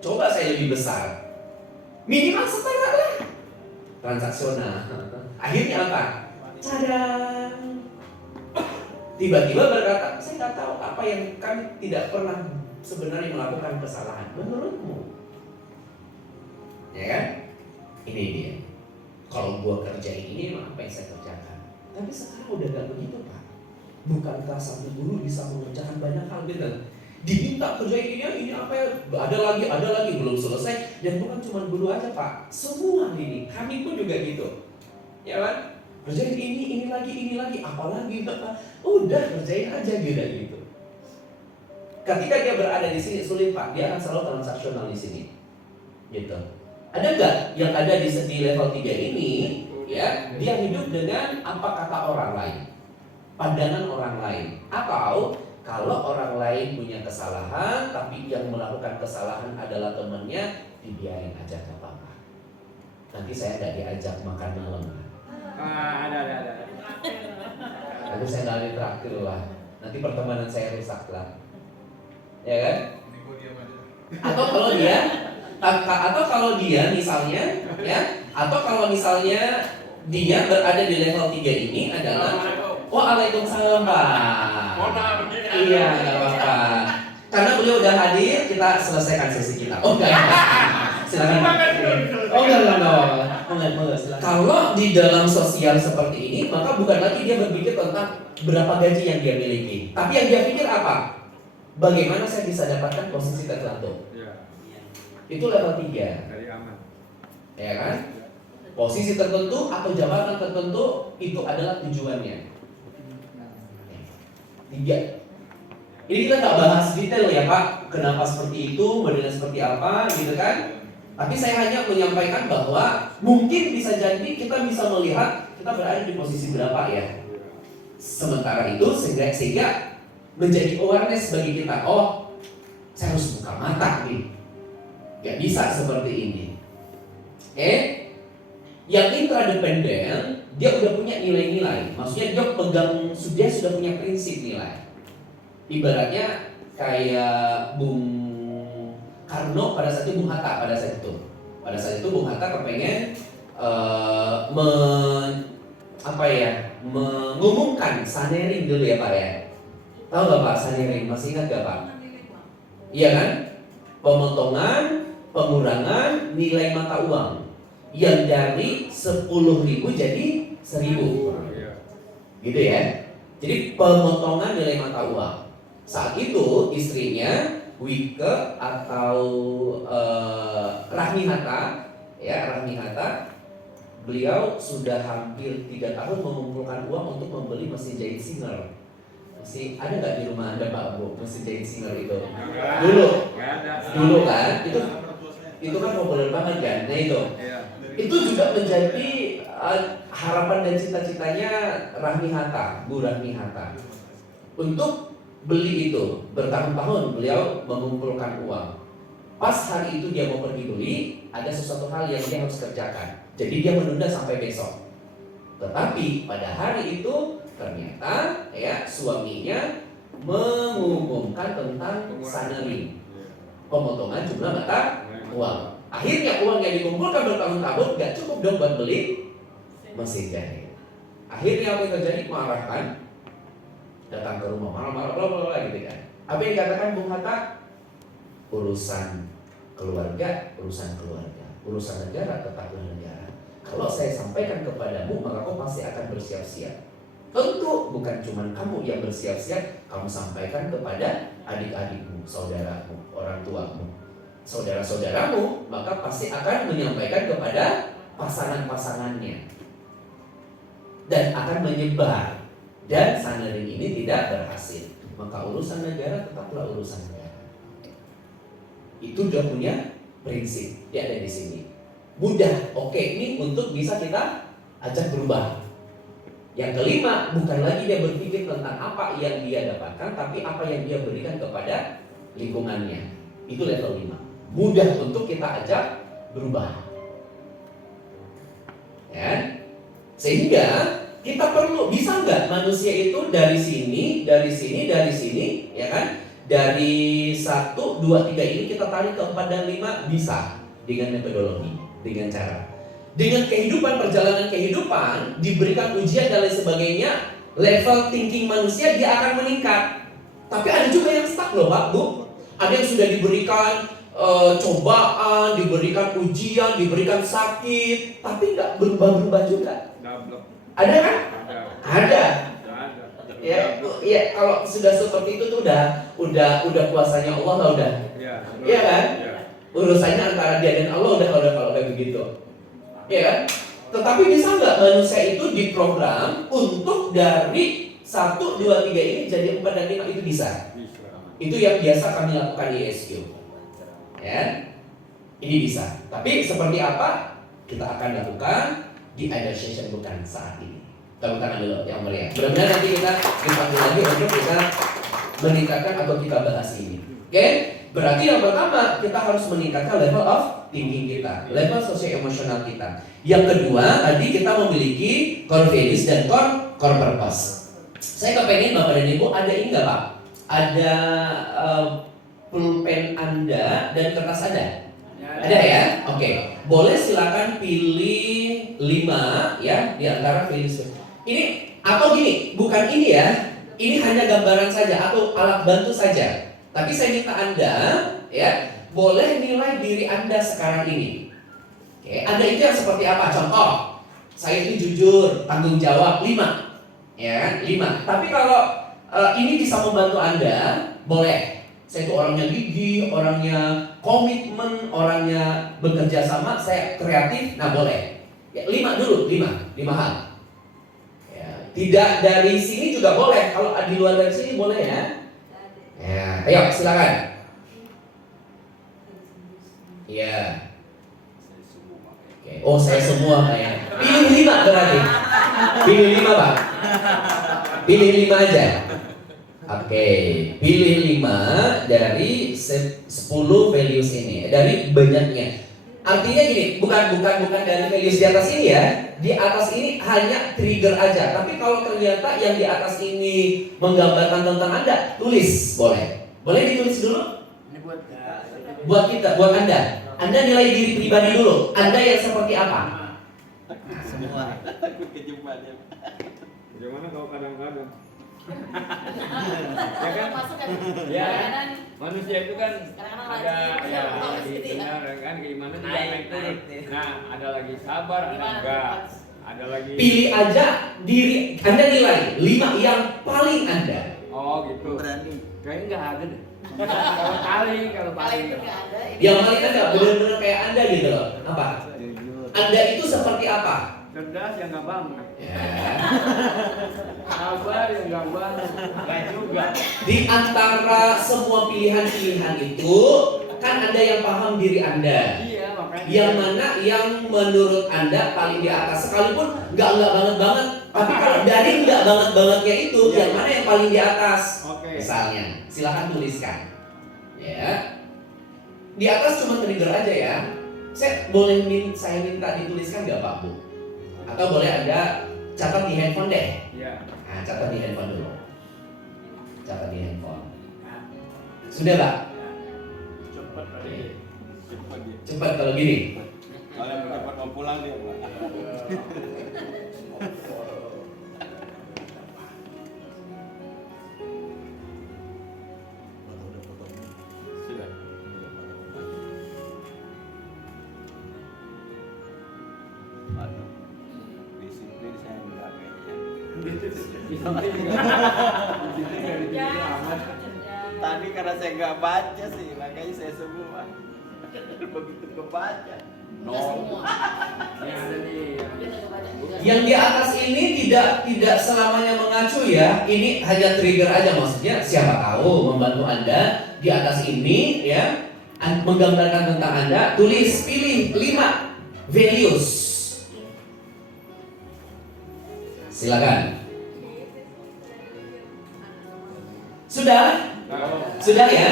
Coba saya lebih besar. Minimal setengah lah. Transaksional. Akhirnya apa? Cadang. Tiba-tiba berkata, saya nggak tahu apa yang kami tidak pernah sebenarnya melakukan kesalahan. Menurutmu? Ya kan? Ini dia. Kalau gua kerjain ini, emang apa yang saya kerjakan? Tapi sekarang udah gak begitu Pak. Bukankah satu guru bisa mengerjakan banyak hal gitu? Diminta kerjain ini apa ya? Ada lagi belum selesai. Dan bukan cuma guru aja Pak, semua ini, kami pun juga gitu. Ya kan? Kerjain ini lagi, apalagi Pak. Udah kerjain aja gitu. Ketika dia berada di sini sulit Pak, dia akan selalu transaksional di sini. Gitu. Ada nggak yang ada di level 3 ini? Ya, dia hidup dengan apa kata orang lain, pandangan orang lain, atau kalau orang lain punya kesalahan, tapi yang melakukan kesalahan adalah temannya, dibiarin aja gak apa-apa. Nanti saya nggak diajak makan malam. Ada. Nanti saya nggak ditraktir lah. Nanti pertemanan saya rusak lah. Ya kan? Atau kalau dia misalnya, ya, atau kalau misalnya dia berada di level 3 ini adalah waalaikumsalam Pak. Iya, nggak apa-apa. Karena beliau udah hadir, kita selesaikan sesi kita. Oh enggak. Silakan. Oh enggak. Silakan. Kalau di dalam sosial seperti ini, maka bukan lagi dia berpikir tentang berapa gaji yang dia miliki, tapi yang dia pikir apa? Bagaimana saya bisa dapatkan posisi tertentu? Itu level 3. Dari aman. Ya kan? Posisi tertentu atau jabatan tertentu itu adalah tujuannya. 3. Ini kita nggak bahas detail ya Pak, kenapa seperti itu, modelnya seperti apa, gitu kan? Tapi saya hanya menyampaikan bahwa mungkin bisa jadi kita bisa melihat kita berada di posisi berapa ya. Sementara itu sehingga menjadi awareness bagi kita, oh saya harus buka mata nih, nggak bisa seperti ini. Yang intradependen dia udah punya nilai-nilai, maksudnya dia sudah punya prinsip nilai. Ibaratnya kayak Bung Karno pada saat itu, Bung Hatta pada saat itu Bung Hatta kepengen mengumumkan Sanering dulu ya Pak ya. Tahu nggak Pak Sanering? Masih ingat nggak Pak? Iya kan? Pemotongan, pengurangan nilai mata uang yang dari 10.000 jadi 1.000, gitu ya. Jadi pemotongan nilai mata uang. Saat itu istrinya Wike atau Rahmi Hatta, beliau sudah hampir 3 tahun mengumpulkan uang untuk membeli mesin jahit Singer. Masih ada nggak di rumah Anda Pak Bu mesin jahit Singer itu? Dulu kan itu kan populer banget kan. Nah itu juga menjadi harapan dan cita-citanya Bu Rahmi Hatta untuk beli itu. Bertahun-tahun beliau mengumpulkan uang. Pas hari itu dia mau pergi beli, ada sesuatu hal yang dia harus kerjakan. Jadi dia menunda sampai besok. Tetapi pada hari itu ternyata suaminya mengumumkan tentang Sanering, pemotongan jumlah mata uang. Akhirnya uang yang dikumpulkan bertahun-tahun gak cukup dong buat beli mesin jahit. Akhirnya apa yang terjadi? Marahkan, datang ke rumah marah-marah gitu kan. Apa yang dikatakan Bung Hatta? Urusan keluarga, urusan negara tetaplah negara. Kalau saya sampaikan kepadamu, maka kau pasti akan bersiap-siap. Tentu bukan cuma kamu yang bersiap-siap, kamu sampaikan kepada adik-adikmu, saudaramu, orang tuamu, saudara-saudaramu, maka pasti akan menyampaikan kepada pasangan-pasangannya dan akan menyebar. Dan Sanering ini tidak berhasil, maka urusan negara tetaplah urusan negara. Itu dia punya prinsip, dia ada di sini. Mudah, oke, ini untuk bisa kita ajak berubah. Yang kelima, bukan lagi dia berpikir tentang apa yang dia dapatkan, tapi apa yang dia berikan kepada lingkungannya. Itu level 5. Mudah untuk kita ajak berubah. Ya. Sehingga kita perlu, bisa nggak manusia itu dari sini, ya kan? Dari 1, 2, 3 ini kita tarik ke 4 dan 5, bisa dengan metodologi, dengan cara. Dengan perjalanan kehidupan, diberikan ujian dan lain sebagainya, level thinking manusia dia akan meningkat. Tapi ada juga yang stuck loh Pak, Bu. Ada yang sudah diberikan cobaan, diberikan ujian, diberikan sakit, tapi nggak berubah-berubah juga. Ada kan? Ada. Ya, kalau sudah seperti itu tuh udah kuasanya Allah lah udah. Iya kan? Urusannya antara dia dan Allah udah kalau kayak begitu. Iya kan? Tetapi bisa nggak manusia itu diprogram untuk dari 1, 2, 3 ini jadi 4 dan 5 itu bisa? Itu yang biasa kami lakukan di ESQ. Ya, ini bisa. Tapi seperti apa? Kita akan lakukan di other session, bukan saat ini. Tepuk tangan dulu yang meriah. Benar-benar nanti kita dipanggil lagi untuk kita meningkatkan atau kita bahas ini. Oke? Berarti yang pertama kita harus meningkatkan level of thinking kita, level sosio-emosional kita. Yang kedua, tadi kita memiliki core values dan core purpose. Saya kepengen Bapak dan Ibu ada ini nggak Pak? Ada pulpen Anda dan kertas Anda? Ada ya? Oke. Boleh silakan pilih 5 ya di antara value. Ini atau gini, bukan ini ya. Ini hanya gambaran saja atau alat bantu saja. Tapi saya minta Anda ya, boleh nilai diri Anda sekarang ini. Oke, Anda itu yang seperti apa? Contoh, saya itu jujur, tanggung jawab 5. Ya, 5. Tapi kalau ini bisa membantu Anda, boleh. Saya itu orangnya gigih, orangnya komitmen, orangnya bekerja sama, saya kreatif, nah boleh. Ya, 5 dulu, 5 hal. Ya, tidak dari sini juga boleh. Kalau di luar dari sini boleh ya. Ya, ayo silakan. Iya. Oke. Oh, saya semua kayak. Pilih 5 berarti. Pilih 5, Pak. Pilih 5 aja. Oke, pilih 5 dari 10 values ini, dari banyaknya. Artinya gini, bukan dari values di atas ini ya. Di atas ini hanya trigger aja. Tapi kalau ternyata yang di atas ini menggambarkan tentang Anda, tulis boleh. Boleh ditulis dulu? Ini Buat kita, buat Anda. Anda nilai diri pribadi dulu. Anda yang seperti apa? semua. Takut kejebak dia. Gimana kalau kadang-kadang? Ya kan? Masuk kan? Ya. Kadang-kadang Manusia itu kan kadang-kadang ada lagi ya tahu lagi sendiri ya. benar kan keimanan juga Naik, naik turun. naik. Nah, ada lagi sabar, ada Gimana? enggak. Ada lagi Pilih aja diri Anda, nilai 5 yang paling Anda. oh gitu. Berani. Kayaknya enggak ada deh. Kalau paling Kali paling. itu nggak ada. Yang paling Anda benar-benar kayak Anda gitu loh. Apa? Jujur. Anda itu seperti apa? Cerdas yang enggak banget. Ya. Sabar yang enggak banget. Enggak juga. Di antara semua pilihan-pilihan itu, kan Anda yang paham diri Anda. Iya, makanya. Yang mana yang menurut Anda paling di atas, sekalipun nggak banget. Tapi kalau dari nggak bangetnya itu, yang mana yang paling di atas? Oke. Misalnya, silakan tuliskan. Ya. Di atas cuma trigger aja ya. Saya minta dituliskan nggak Pak Bu? Atau boleh Anda catat di handphone deh. Iya. Nah, catat di handphone dulu. Catat di handphone. Sudah Pak? Cepat Oke. Cepat dia. Cepat kalau gini. Kalau cepat mau pulang dia, Pak. Sudah. Aduh. Disiplin saya enggak kayaknya. Tadi karena saya nggak baca sih, makanya saya semua. Begitu kebaca. Nggak semua. Ini ada nih. Dia nggak baca juga. Yang di atas ini tidak selamanya mengacu ya. Ini hanya trigger aja, maksudnya siapa tahu membantu Anda di atas ini ya, menggambarkan tentang Anda. Tulis, pilih 5 values. Silakan. Sudah? Sudah ya?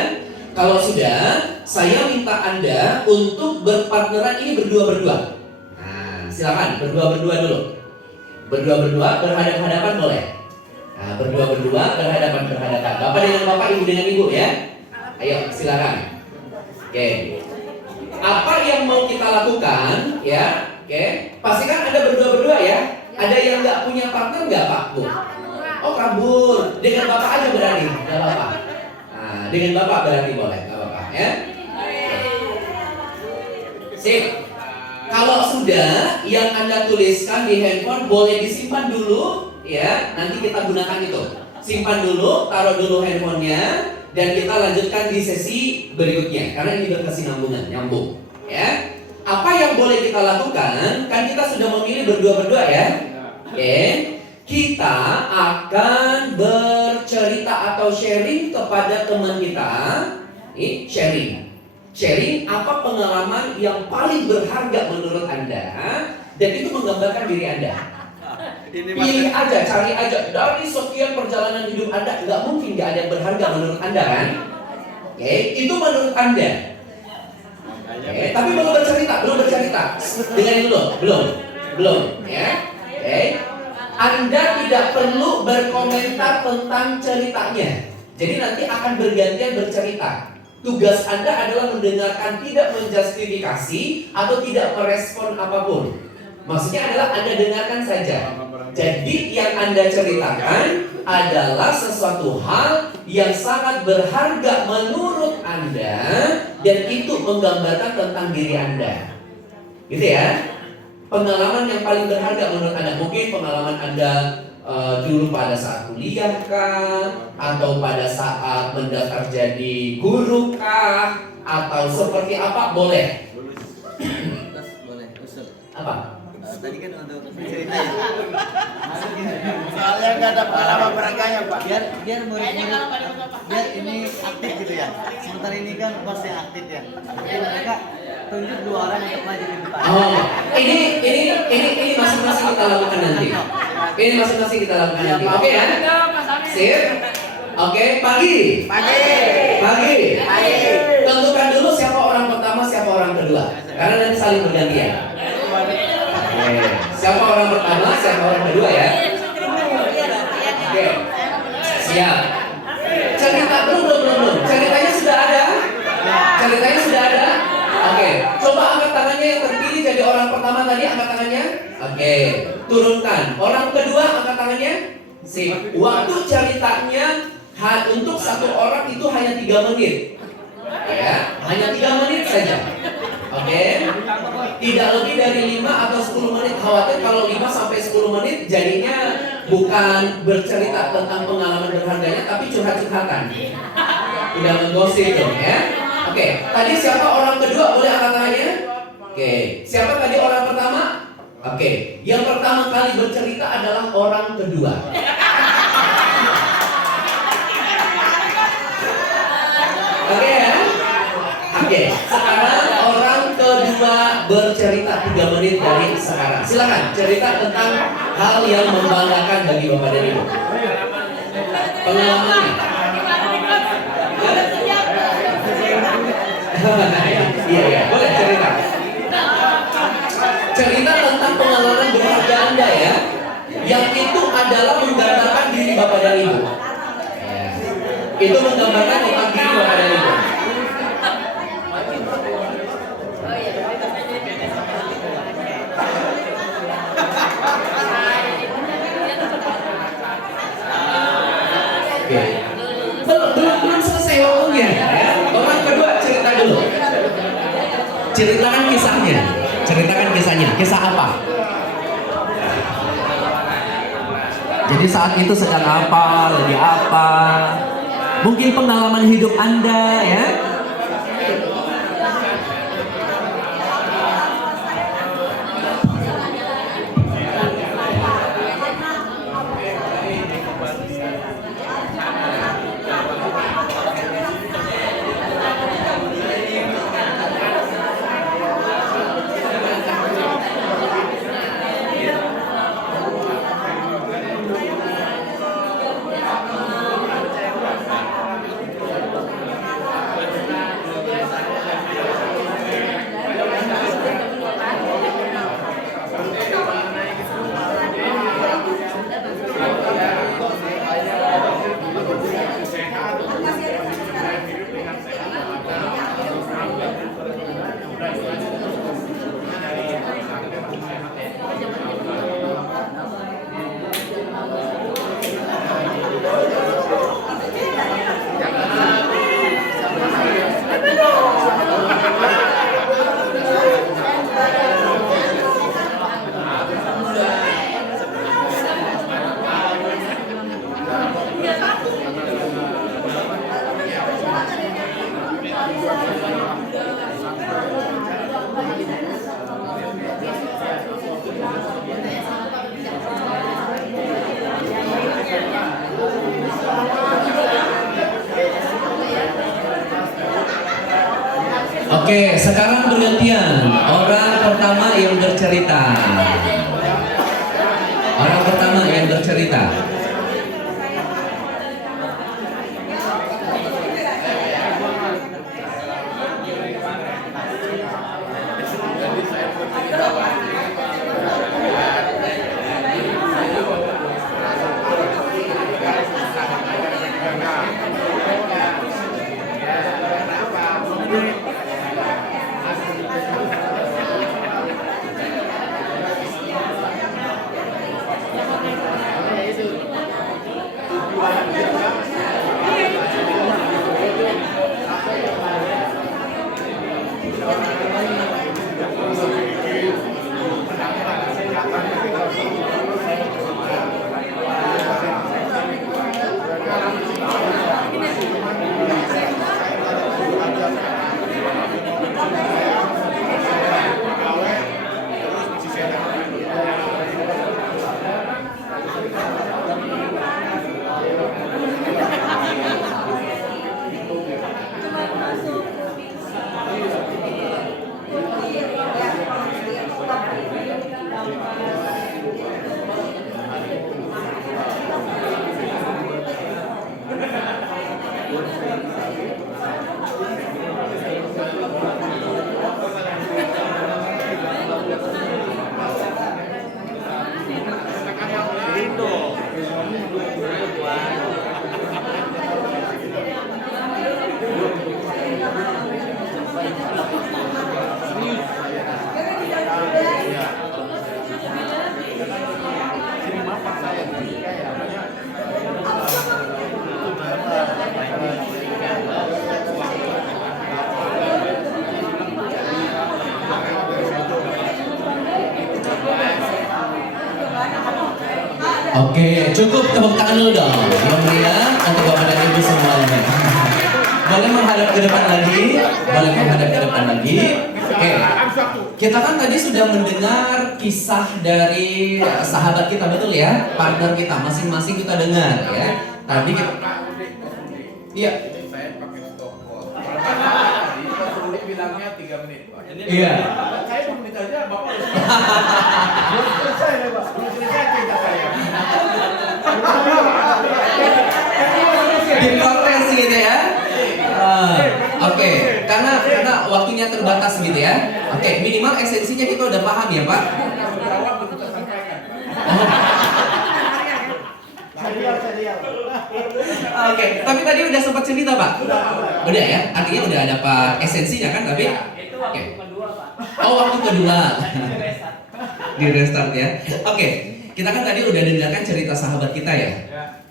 Kalau sudah, saya minta Anda untuk berpartneran ini berdua-berdua. Nah, silakan berdua-berdua dulu. Berdua-berdua, berhadapan-hadapan boleh. Nah, berdua-berdua, berhadapan-berhadapan. Bapak dengan Bapak, Ibu dengan Ibu ya. Ayo, silakan. Oke. Apa yang mau kita lakukan ya? Oke. Pastikan Anda berdua-berdua ya. Ada yang nggak punya partner nggak Pak Bu? Oh kabur. Dengan Bapak aja berani, nggak apa-apa. Nah, dengan Bapak berarti boleh, nggak apa-apa ya. Sip. Kalau sudah, yang Anda tuliskan di handphone boleh disimpan dulu ya. Nanti kita gunakan itu. Simpan dulu, taruh dulu handphonenya, dan kita lanjutkan di sesi berikutnya. Karena ini berkesinambungan, nyambung ya. Apa yang boleh kita lakukan? Kan kita sudah memilih berdua-berdua ya. Oke. Kita akan bercerita atau sharing kepada teman kita. Ini sharing apa pengalaman yang paling berharga menurut Anda, dan itu menggambarkan diri Anda. Pilih aja, cari aja dari sekian perjalanan hidup Anda, nggak mungkin nggak ada yang berharga menurut Anda kan? Oke, itu menurut Anda. Oke, tapi belum bercerita. Dengan dulu, belum, ya. Oke. Anda tidak perlu berkomentar tentang ceritanya. Jadi nanti akan bergantian bercerita. Tugas Anda adalah mendengarkan, tidak menjustifikasi atau tidak merespon apapun. Maksudnya adalah Anda dengarkan saja. Jadi yang Anda ceritakan adalah sesuatu hal yang sangat berharga menurut Anda, dan itu menggambarkan tentang diri Anda. Gitu ya. Pengalaman yang paling berharga menurut Anda. Mungkin pengalaman Anda dulu pada saat kuliah kah, atau pada saat mendaftar jadi guru kah, atau seperti apa, boleh. Boleh, usul. Apa? Tadi kan untuk cerita ya. Soalnya nggak ada pengalaman beraganya Pak. Biar Kayaknya murid-murid kalau pada bapak biar ini aktif gitu ya. Sementara ini kan pasti aktif ya. Jadi mereka tunjuk 2 orang untuk maju ke depan. Oh, ini masing-masing kita lakukan nanti. Ini masing-masing kita lakukan nanti. Oke ya? Sip. Oke, pagi. Tentukan dulu siapa orang pertama, siapa orang kedua. Karena nanti saling bergantian. Oke. Siapa orang pertama, siapa orang kedua ya? Oke. Siap. Cerita belum. Ceritanya sudah ada? Oke. Coba angkat tangannya yang terpilih jadi orang pertama tadi, angkat tangannya. Oke. Turunkan. Orang kedua angkat tangannya. Sip. Waktu ceritanya untuk satu orang itu hanya 3 menit. Ya, hanya 3 menit saja. Oke. Tidak lebih dari 5 atau 10 menit. Khawatir kalau 5 sampai 10 menit jadinya bukan bercerita tentang pengalaman berharganya, tapi curhat-curhatan. Tidak menggosip dong ya. Oke, tadi siapa orang kedua, boleh angkat tangannya? Oke, siapa tadi orang pertama? Oke, yang pertama kali bercerita adalah orang kedua. Oke ya? Oke, sekarang orang kedua bercerita 3 menit dari sekarang. Silakan cerita tentang hal yang membanggakan bagi Bapak dan Ibu. Pengalamannya. Iya, boleh cerita. Cerita tentang pengalaman berharga Anda ya, yang itu adalah menggambarkan diri Bapak dan Ibu. Ya. Itu menggambarkan tentang diri Bapak dan Ibu. Oke. Belum selesai waktunya ya. Orang kedua cerita dulu. Ceritakan kisahnya. Kisah apa? Jadi saat itu sedang apa, lagi apa? Mungkin pengalaman hidup Anda ya. Oke, sekarang bergantian. Orang pertama yang bercerita. Oke, cukup tepuk tangan dulu dong. Yang meriah untuk Bapak dan Ibu semuanya. Boleh menghadap ke depan lagi, boleh menghadap ke depan lagi. Oke, kita kan tadi sudah mendengar kisah dari sahabat kita, betul ya? Partner kita, masing-masing kita dengar ya. Tadi kita, iya, Ini saya pakai stopwatch. Tadi Pak Ruli bilangnya 3 menit, Pak. iya. Saya 2 menit aja, Bapak belum selesai, Pak. Belum selesai cerita saya. Diprotes gitu ya. Oke, karena waktunya terbatas gitu ya. Oke, minimal esensinya kita udah paham ya Pak. Jawab belum kita sampaikan, Pak. Oke, tapi tadi udah sempat cerita Pak. Udah ya, artinya udah dapat esensinya kan tapi. Itu waktu kedua, Pak. Oh, waktu kedua. Di restart ya. Oke, kita kan tadi udah dengarkan cerita sahabat kita ya.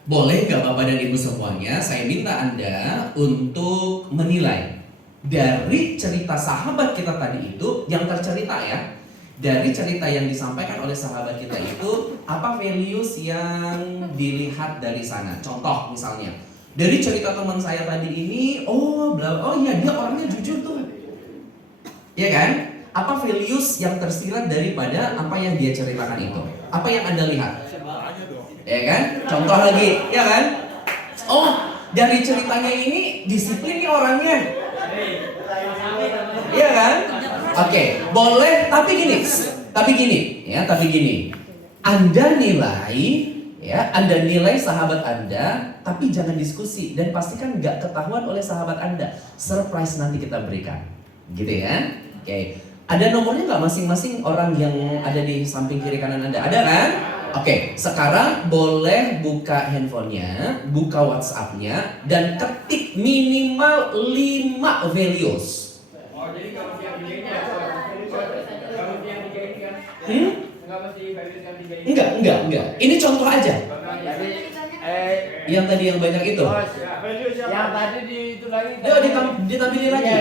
Boleh nggak Bapak dan Ibu semuanya, saya minta Anda untuk menilai dari cerita sahabat kita tadi itu yang tercerita ya. Dari cerita yang disampaikan oleh sahabat kita itu, apa values yang dilihat dari sana? Contoh misalnya, dari cerita teman saya tadi ini, oh iya dia orangnya jujur tuh. Iya kan? Apa values yang tersirat daripada apa yang dia ceritakan itu? Apa yang Anda lihat? Ya kan? Contoh lagi, ya kan? Oh, dari ceritanya ini disiplin nih orangnya. Iya kan? Oke, boleh tapi gini, Anda nilai sahabat Anda, tapi jangan diskusi dan pastikan nggak ketahuan oleh sahabat Anda. Surprise nanti kita berikan, gitu ya? Oke, ada nomornya nggak masing-masing orang yang ada di samping kiri kanan Anda? Ada kan? Oke, sekarang boleh buka handphonenya, buka WhatsApp-nya, dan ketik minimal 5 values. Oh, jadi kalau yang tiga ini kalau yang tiga ini kan? Enggak mesti values yang tiga ini. Enggak. Ini contoh aja. Jadi Yang tadi yang banyak itu. yang tadi di itu lagi. Yuk ditampilin lagi.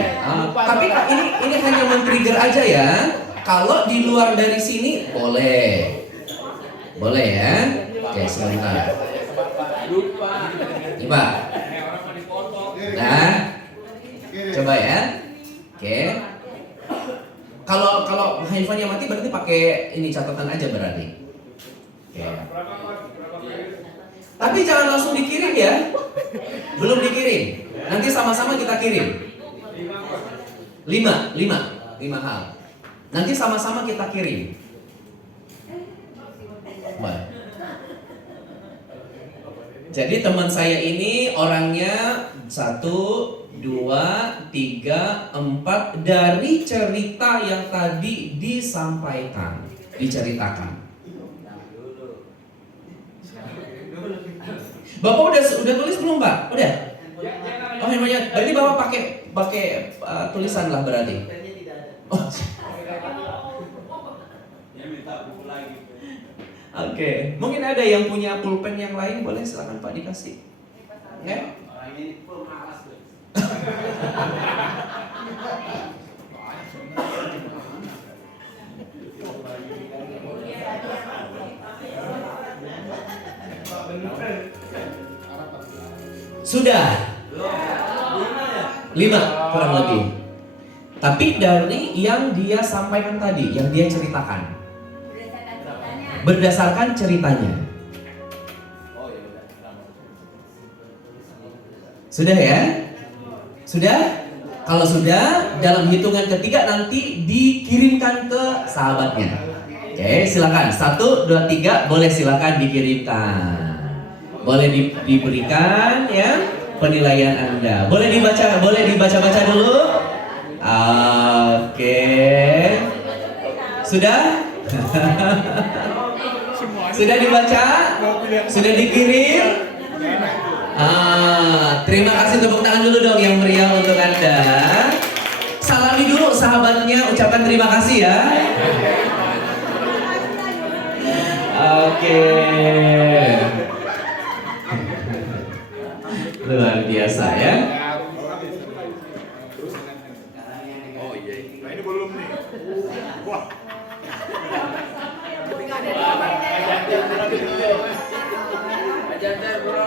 Tapi ini hanya men-trigger aja ya. Kalau di luar dari sini boleh. Boleh ya. Oke, sebentar. Lupa. Coba. Orang mau dipotong. Nah, coba ya. Oke. Kalau handphonenya mati berarti pakai ini catatan aja berarti. Oke. Tapi jangan langsung dikirim ya. Belum dikirim. Nanti sama-sama kita kirim. 5 hal. Nanti sama-sama kita kirim. Baik. Jadi teman saya ini orangnya 1, 2, 3, 4 dari cerita yang tadi diceritakan. Bapak udah tulis belum Pak? Udah? Oh namanya, berarti Bapak pakai tulisan lah berarti. Oh. Oke, mungkin ada yang punya pulpen yang lain, boleh silakan Pak dikasih. Ya? Orang ini full malas tuh. Sudah. 5 kurang lebih. Tapi dari yang dia sampaikan tadi, yang dia ceritakan. Berdasarkan ceritanya. Sudah ya? Sudah? Kalau sudah, dalam hitungan ketiga nanti dikirimkan ke sahabatnya. Oke, silakan. 1, 2, 3, boleh silakan dikirimkan. Boleh diberikan ya. penilaian Anda. Boleh dibaca dulu? Oke. Sudah? Sudah dibaca? Sudah dikirim? Terima kasih, tepuk tangan dulu dong yang meriah untuk Anda. Salami dulu sahabatnya, ucapkan terima kasih ya. Oke. Luar biasa ya. Oh iya. Nah ini belum nih. Wah. Ajar bro.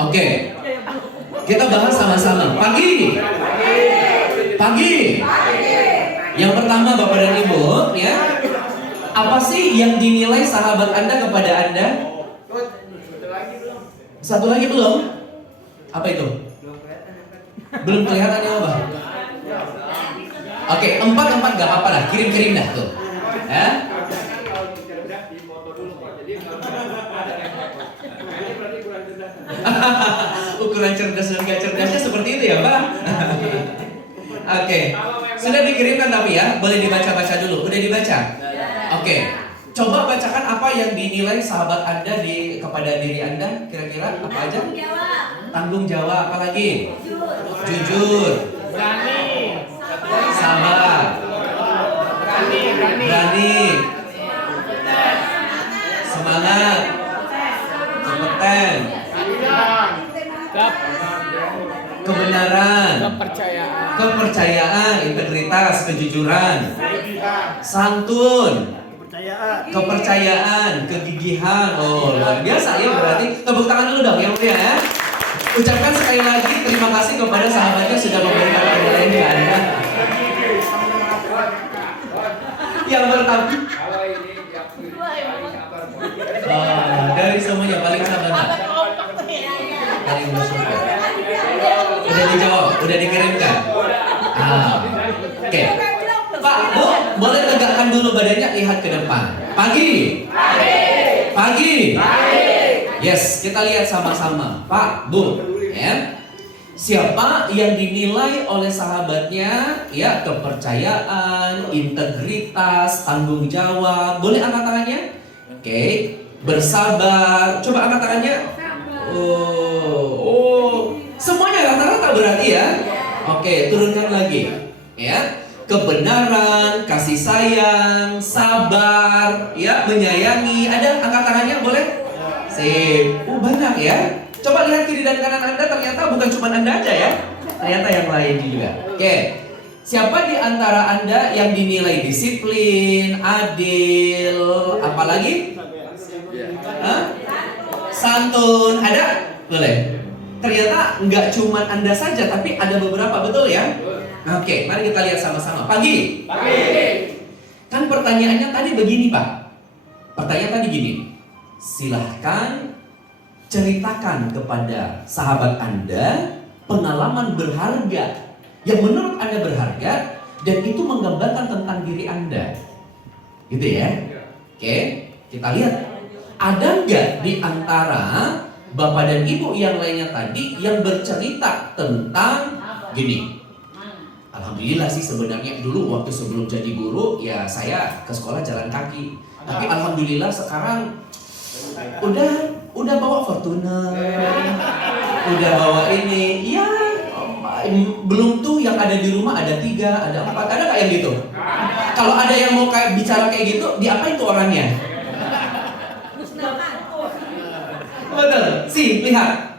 Oke. Kita bahas sama-sama. Pagi. Yang pertama Bapak dan Ibu, ya. Apa sih yang dinilai sahabat Anda kepada Anda? Satu lagi belum? Apa itu? Belum kelihatan ya apa? Oke, 4 gak apa-apa lah, kirim dah tuh. Ya? Ukuran cerdas dan gak cerdasnya seperti itu ya Pak? Oke, sudah dikirimkan tapi ya, boleh dibaca-baca dulu. Udah dibaca? Oke, coba bacakan apa yang dinilai sahabat Anda kepada diri Anda. Kira-kira apa aja? Tanggung jawab, apa lagi? Jujur. Berani. Sabar. Berani. Semangat. Kompeten. Kebenaran. Kepercayaan, integritas, kejujuran. Santun. Kepercayaan, kegigihan. Oh, luar biasa ya berarti. Tepuk tangan dulu dong yang mulia ya. Ucapkan sekali lagi terima kasih kepada sahabatnya sudah memberikan penilaian ke Anda. Yang pertama, dari semuanya paling sabar. Paling bersyukur. Udah dijawab, udah dikirimkan. Oke. Pak, Bu, boleh tegakkan dulu badannya, lihat ke depan. Pagi. Yes, kita lihat sama-sama. Pak, Bu, ya. Siapa yang dinilai oleh sahabatnya, ya, kepercayaan, integritas, tanggung jawab. Boleh angkat tangannya? Oke. Bersabar. Coba angkat tangannya. Oh. Semuanya rata-rata berarti ya. Oke, turunkan lagi. Ya. Kebenaran, kasih sayang, sabar, ya, menyayangi. Ada angkat tangannya, boleh? Sip. Banyak ya. Coba lihat kiri dan kanan Anda, ternyata bukan cuma Anda aja ya. Ternyata yang lain juga. Oke. Siapa di antara Anda yang dinilai disiplin, adil, apalagi? Santun, ada? Boleh. Ternyata nggak cuma Anda saja, tapi ada beberapa, betul ya? Oke, mari kita lihat sama-sama. Pagi. Kan pertanyaannya tadi begini Pak. Pertanyaan tadi gini. Silahkan ceritakan kepada sahabat Anda pengalaman berharga yang menurut Anda berharga dan itu menggambarkan tentang diri Anda. Gitu ya? Oke, kita lihat. Ada nggak di antara Bapak dan Ibu yang lainnya tadi yang bercerita tentang gini? Alhamdulillah sih sebenarnya dulu waktu sebelum jadi guru ya saya ke sekolah jalan kaki. Tapi alhamdulillah sekarang udah bawa Fortuner, udah bawa ini, ya belum tuh yang ada di rumah ada 3, ada 4, ada kayak gitu. Kalau ada yang mau kayak bicara kayak gitu, diapain tuh orangnya? Betul, sih lihat.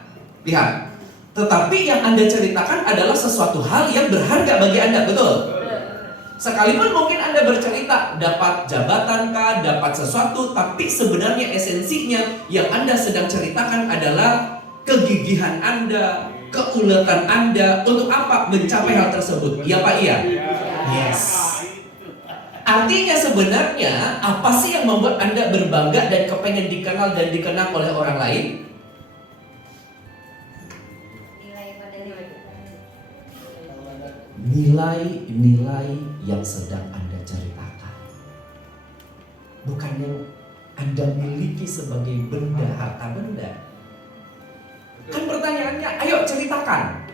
Tetapi yang Anda ceritakan adalah sesuatu hal yang berharga bagi Anda, betul? Sekalipun mungkin Anda bercerita dapat jabatan kah, dapat sesuatu, tapi sebenarnya esensinya yang Anda sedang ceritakan adalah kegigihan Anda, keuletan Anda untuk apa? Mencapai hal tersebut. Iya Pak, iya? Yes. Artinya sebenarnya apa sih yang membuat Anda berbangga dan kepengen dikenal dan dikenang oleh orang lain? Nilai-nilai yang sedang Anda ceritakan. bukan yang Anda miliki sebagai benda, harta benda. Kan pertanyaannya, ayo ceritakan.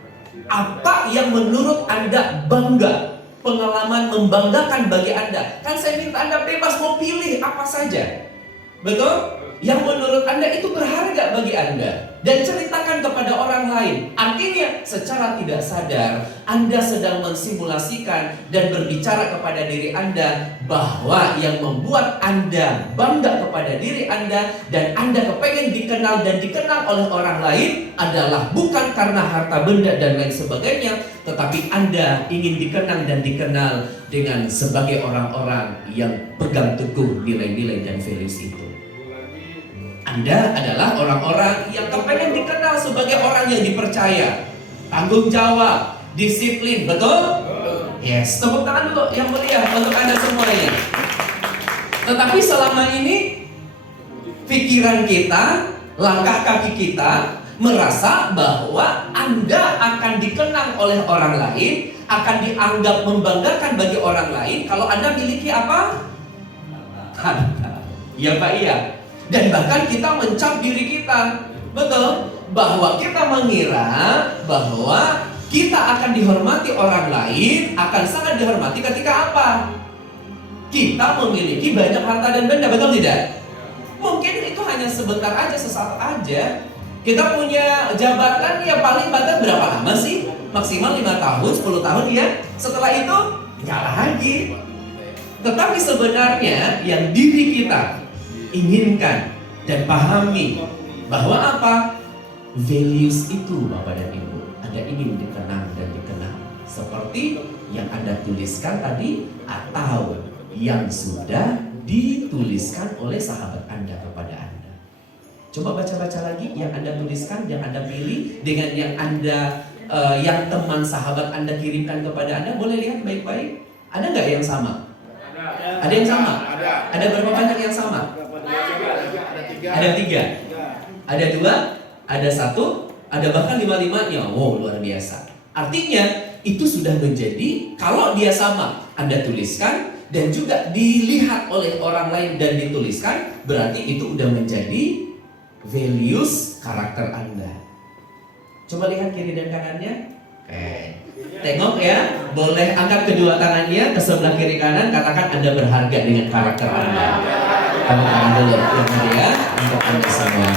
Apa yang menurut Anda bangga? Pengalaman membanggakan bagi Anda. Kan saya minta Anda bebas mau pilih apa saja. Betul? Yang menurut Anda itu berharga bagi Anda. Dan ceritakan kepada orang lain. Artinya secara tidak sadar Anda sedang mensimulasikan dan berbicara kepada diri Anda bahwa yang membuat Anda bangga kepada diri Anda dan Anda kepengen dikenal dan dikenal oleh orang lain adalah bukan karena harta benda dan lain sebagainya, tetapi Anda ingin dikenang dan dikenal dengan sebagai orang-orang yang pegang teguh nilai-nilai dan values itu. Anda adalah orang-orang yang kepengen dikenal sebagai orang yang dipercaya, tanggung jawab, disiplin, betul? Yes, tepuk tangan dulu yang mulia untuk Anda semuanya. Tetapi selama ini pikiran kita, langkah kaki kita merasa bahwa Anda akan dikenang oleh orang lain, akan dianggap membanggakan bagi orang lain kalau Anda miliki apa? Harta. Iya Pak, iya. Dan bahkan kita mencap diri kita, betul? Bahwa kita mengira bahwa kita akan dihormati orang lain, akan sangat dihormati ketika apa? Kita memiliki banyak harta dan benda, betul tidak? Mungkin itu hanya sebentar aja, sesaat aja. Kita punya jabatan ya paling batas berapa lama sih? Maksimal 5 tahun, 10 tahun ya. Setelah itu, nggak lagi. Tetapi sebenarnya yang diri kita inginkan dan pahami bahwa apa? Values itu Bapak dan Ibu, Anda ingin dikenang dan dikenal seperti yang Anda tuliskan tadi atau yang sudah dituliskan oleh sahabat Anda kepada Anda. Coba baca-baca lagi yang Anda tuliskan, yang Anda pilih dengan yang Anda yang teman sahabat Anda kirimkan kepada Anda. Boleh lihat baik-baik. Ada nggak yang sama? Ada yang sama? Ada berapa banyak yang sama? Ada 3, ada 2, ada 1, ada bahkan 5-5-nya. Wow, luar biasa. Artinya itu sudah menjadi, kalau dia sama Anda tuliskan dan juga dilihat oleh orang lain dan dituliskan, berarti itu udah menjadi values karakter Anda. Coba lihat kiri dan kanannya. Tengok ya, boleh angkat kedua tangannya ke sebelah kiri kanan, katakan Anda berharga dengan karakter Anda. Tepuk tangan dulu yang mulia untuk Anda semua.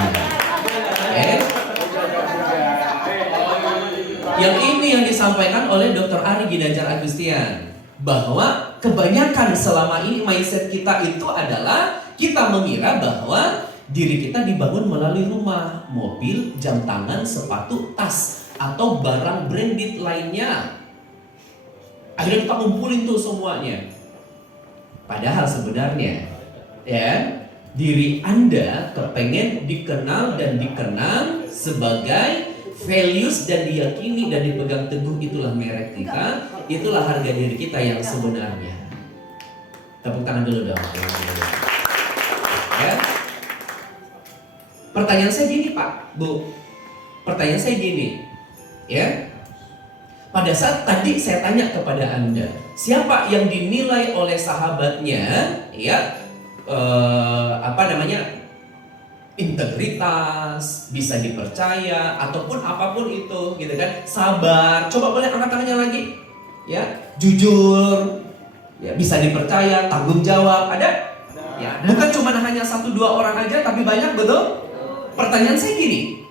Yang ini yang disampaikan oleh Dr. Ari Ginanjar Agustian, bahwa kebanyakan selama ini mindset kita itu adalah kita mengira bahwa diri kita dibangun melalui rumah, mobil, jam tangan, sepatu, tas, atau barang branded lainnya. Akhirnya kita kumpulin tuh semuanya. Padahal sebenarnya ya, diri Anda kepengen dikenal dan dikenang sebagai values dan diyakini dan dipegang teguh, itulah merek kita, itulah harga diri kita yang sebenarnya. Tepuk tangan dulu dong. Ya. Pertanyaan saya gini Pak, Bu. Pertanyaan saya gini, ya. Pada saat tadi saya tanya kepada Anda, siapa yang dinilai oleh sahabatnya, ya, integritas, bisa dipercaya, ataupun apapun itu, gitu kan, sabar. Coba boleh angkat tangannya lagi, ya, jujur, ya, bisa dipercaya, tanggung jawab, ada? Ya, bukan cuma hanya 1-2 orang aja, tapi banyak, betul? Pertanyaan saya gini,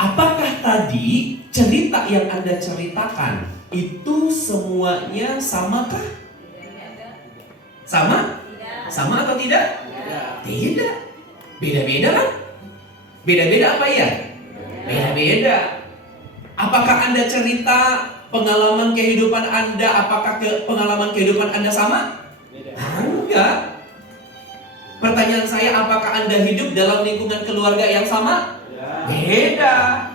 apakah tadi cerita yang Anda ceritakan itu semuanya samakah? Sama? Sama atau tidak? Tidak. Beda-beda kan? Beda-beda apa ya? Beda-beda. Apakah Anda cerita pengalaman kehidupan Anda, apakah pengalaman kehidupan Anda sama? Enggak. Pertanyaan saya, apakah Anda hidup dalam lingkungan keluarga yang sama? Beda.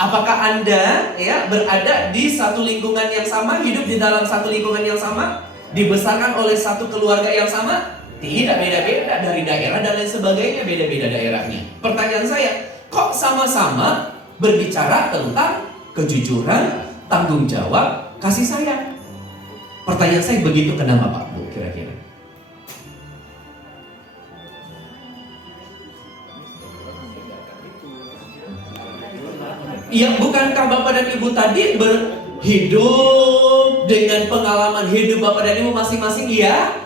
Apakah Anda ya berada di satu lingkungan yang sama, hidup di dalam satu lingkungan yang sama, dibesarkan oleh satu keluarga yang sama? Tidak, beda-beda, dari daerah dan lain sebagainya, beda-beda daerahnya. Pertanyaan saya, kok sama-sama berbicara tentang kejujuran, tanggung jawab, kasih sayang? Pertanyaan saya begitu, kenapa Pak Bu kira-kira? Ya, bukankah Bapak dan Ibu tadi berhidup dengan pengalaman hidup Bapak dan Ibu masing-masing? Iya.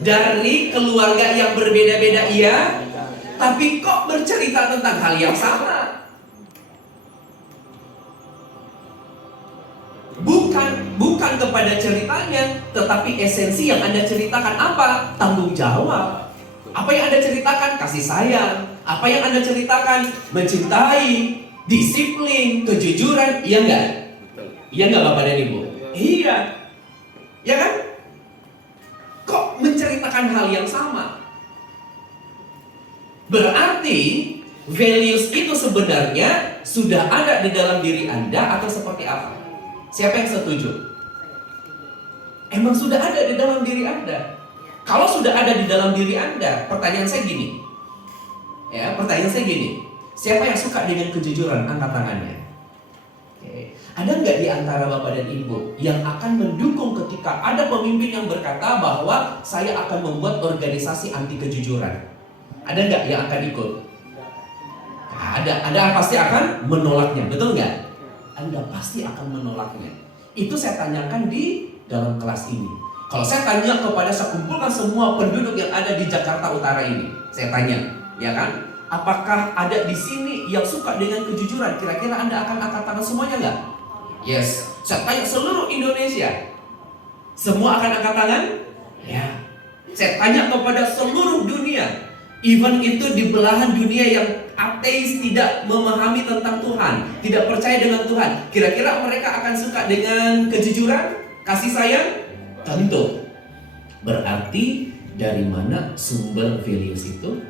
Dari keluarga yang berbeda-beda, iya. Tapi kok bercerita tentang hal yang sama? Bukan kepada ceritanya, tetapi esensi yang Anda ceritakan apa? Tanggung jawab. Apa yang Anda ceritakan? Kasih sayang. Apa yang Anda ceritakan? Mencintai, disiplin, kejujuran. Iya enggak? Iya enggak Bapak dan Ibu? Iya. Ya kan? Kok menceritakan hal yang sama? Berarti values itu sebenarnya sudah ada di dalam diri Anda atau seperti apa? Siapa yang setuju? Emang sudah ada di dalam diri Anda. Kalau sudah ada di dalam diri Anda, pertanyaan saya gini. Ya, pertanyaan saya gini. Siapa yang suka dengan kejujuran? Angkat tangannya. Oke. Ada nggak di antara Bapak dan Ibu yang akan mendukung ketika ada pemimpin yang berkata bahwa saya akan membuat organisasi anti kejujuran? Ada nggak yang akan ikut? Ada yang pasti akan menolaknya, betul nggak? Anda pasti akan menolaknya. Itu saya tanyakan di dalam kelas ini. Kalau saya tanya kepada, saya kumpulkan semua penduduk yang ada di Jakarta Utara ini, saya tanya, ya kan? Apakah ada di sini yang suka dengan kejujuran? Kira-kira Anda akan angkat tangan semuanya nggak? Yes. Saya tanya seluruh Indonesia, semua akan angkat tangan? Ya. Saya tanya kepada seluruh dunia. Even itu di belahan dunia yang ateis, tidak memahami tentang Tuhan, tidak percaya dengan Tuhan, kira-kira mereka akan suka dengan kejujuran, kasih sayang? Tentu. Berarti dari mana sumber values itu?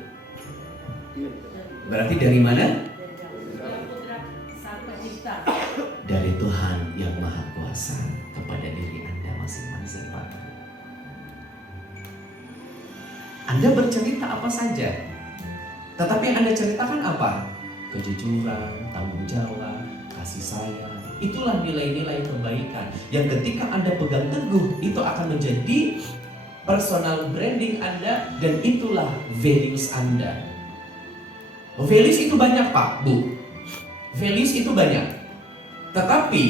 Berarti dari mana? Dari Tuhan yang Maha Kuasa kepada diri Anda masing-masing, Pak. Anda bercerita apa saja, tetapi yang Anda ceritakan apa? Kejujuran, tanggung jawab, kasih sayang. Itulah nilai-nilai kebaikan yang ketika Anda pegang teguh, itu akan menjadi personal branding Anda, dan itulah values Anda. Values itu banyak, Pak, Bu. Values itu banyak. Tetapi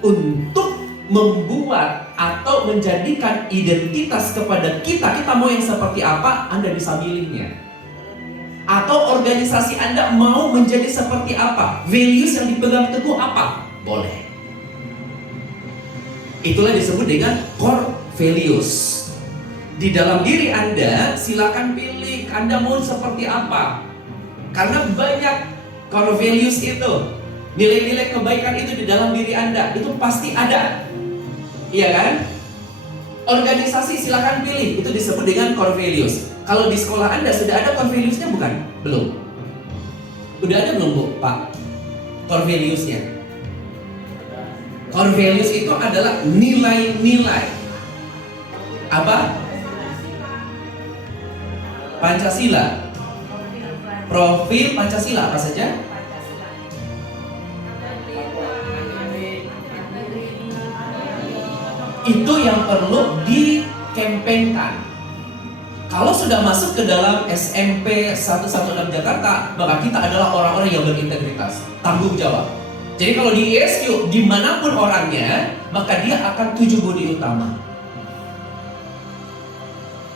untuk membuat atau menjadikan identitas kepada kita mau yang seperti apa, Anda bisa milihnya. Atau organisasi Anda mau menjadi seperti apa, values yang dipegang teguh apa, boleh. Itulah disebut dengan core values. Di dalam diri Anda, silakan pilih Anda mau seperti apa. Karena banyak core values itu, nilai-nilai kebaikan itu di dalam diri Anda, itu pasti ada. Iya kan? Organisasi silakan pilih, itu disebut dengan core values. Kalau di sekolah Anda sudah ada core values-nya bukan? Belum. Udah ada belum, Bu, Pak? Core values-nya. Core values itu adalah nilai-nilai apa? Pancasila. Profil Pancasila apa saja? Itu yang perlu dikampanyekan. Kalau sudah masuk ke dalam SMP 116 Jakarta, maka kita adalah orang-orang yang berintegritas, tanggung jawab. Jadi kalau di ISQ, dimanapun orangnya, maka dia akan 7 budi utama.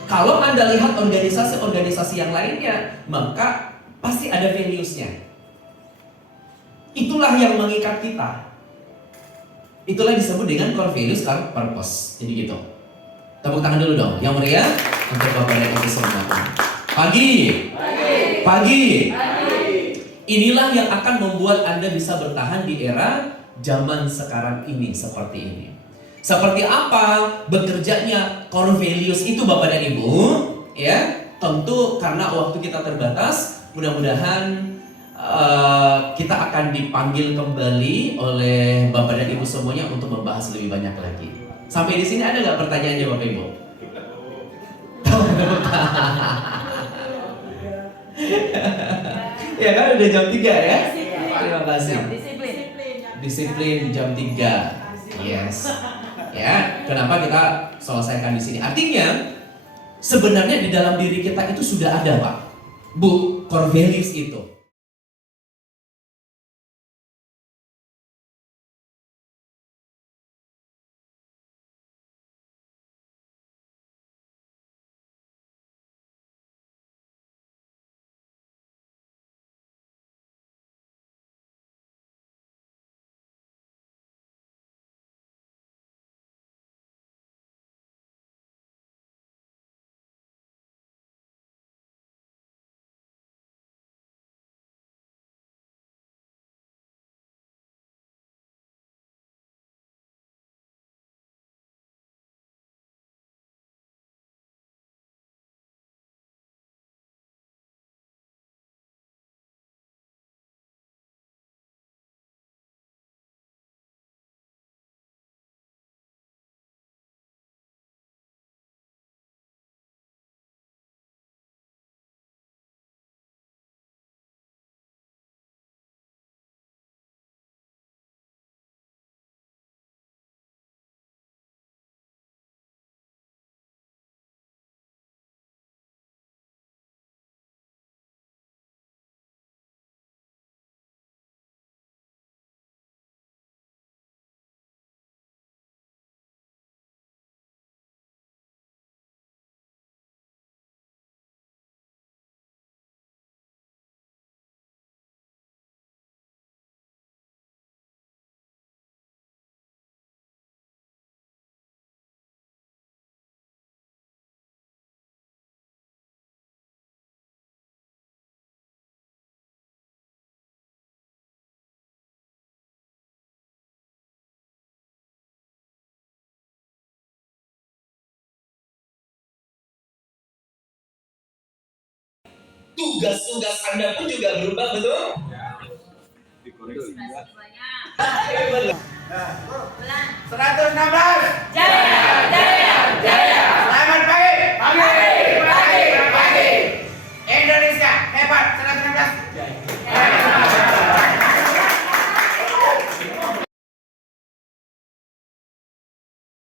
Kalau Anda lihat organisasi-organisasi yang lainnya, maka pasti ada values-nya. Itulah yang mengikat kita. Itulah disebut dengan core values, core purpose. Jadi gitu. Tepuk tangan dulu dong, yang meriah untuk Bapak dan Ibu semua. Pagi. Inilah yang akan membuat Anda bisa bertahan di era zaman sekarang ini seperti ini. Seperti apa bekerjanya core values itu Bapak dan Ibu? Ya, tentu karena waktu kita terbatas, mudah-mudahan kita akan dipanggil kembali oleh Bapak dan Ibu semuanya untuk membahas lebih banyak lagi. Sampai di sini ada nggak pertanyaannya Bapak Ibu? Ya kan udah jam 3 ya? Terima kasih. Disiplin jam 3. Yes. Ya, kenapa kita selesaikan di sini? Artinya sebenarnya di dalam diri kita itu sudah ada, Pak, Bu, core values itu. tugas-tugas Anda pun juga berubah, betul? Semuanya. 116. Jaya, jaya.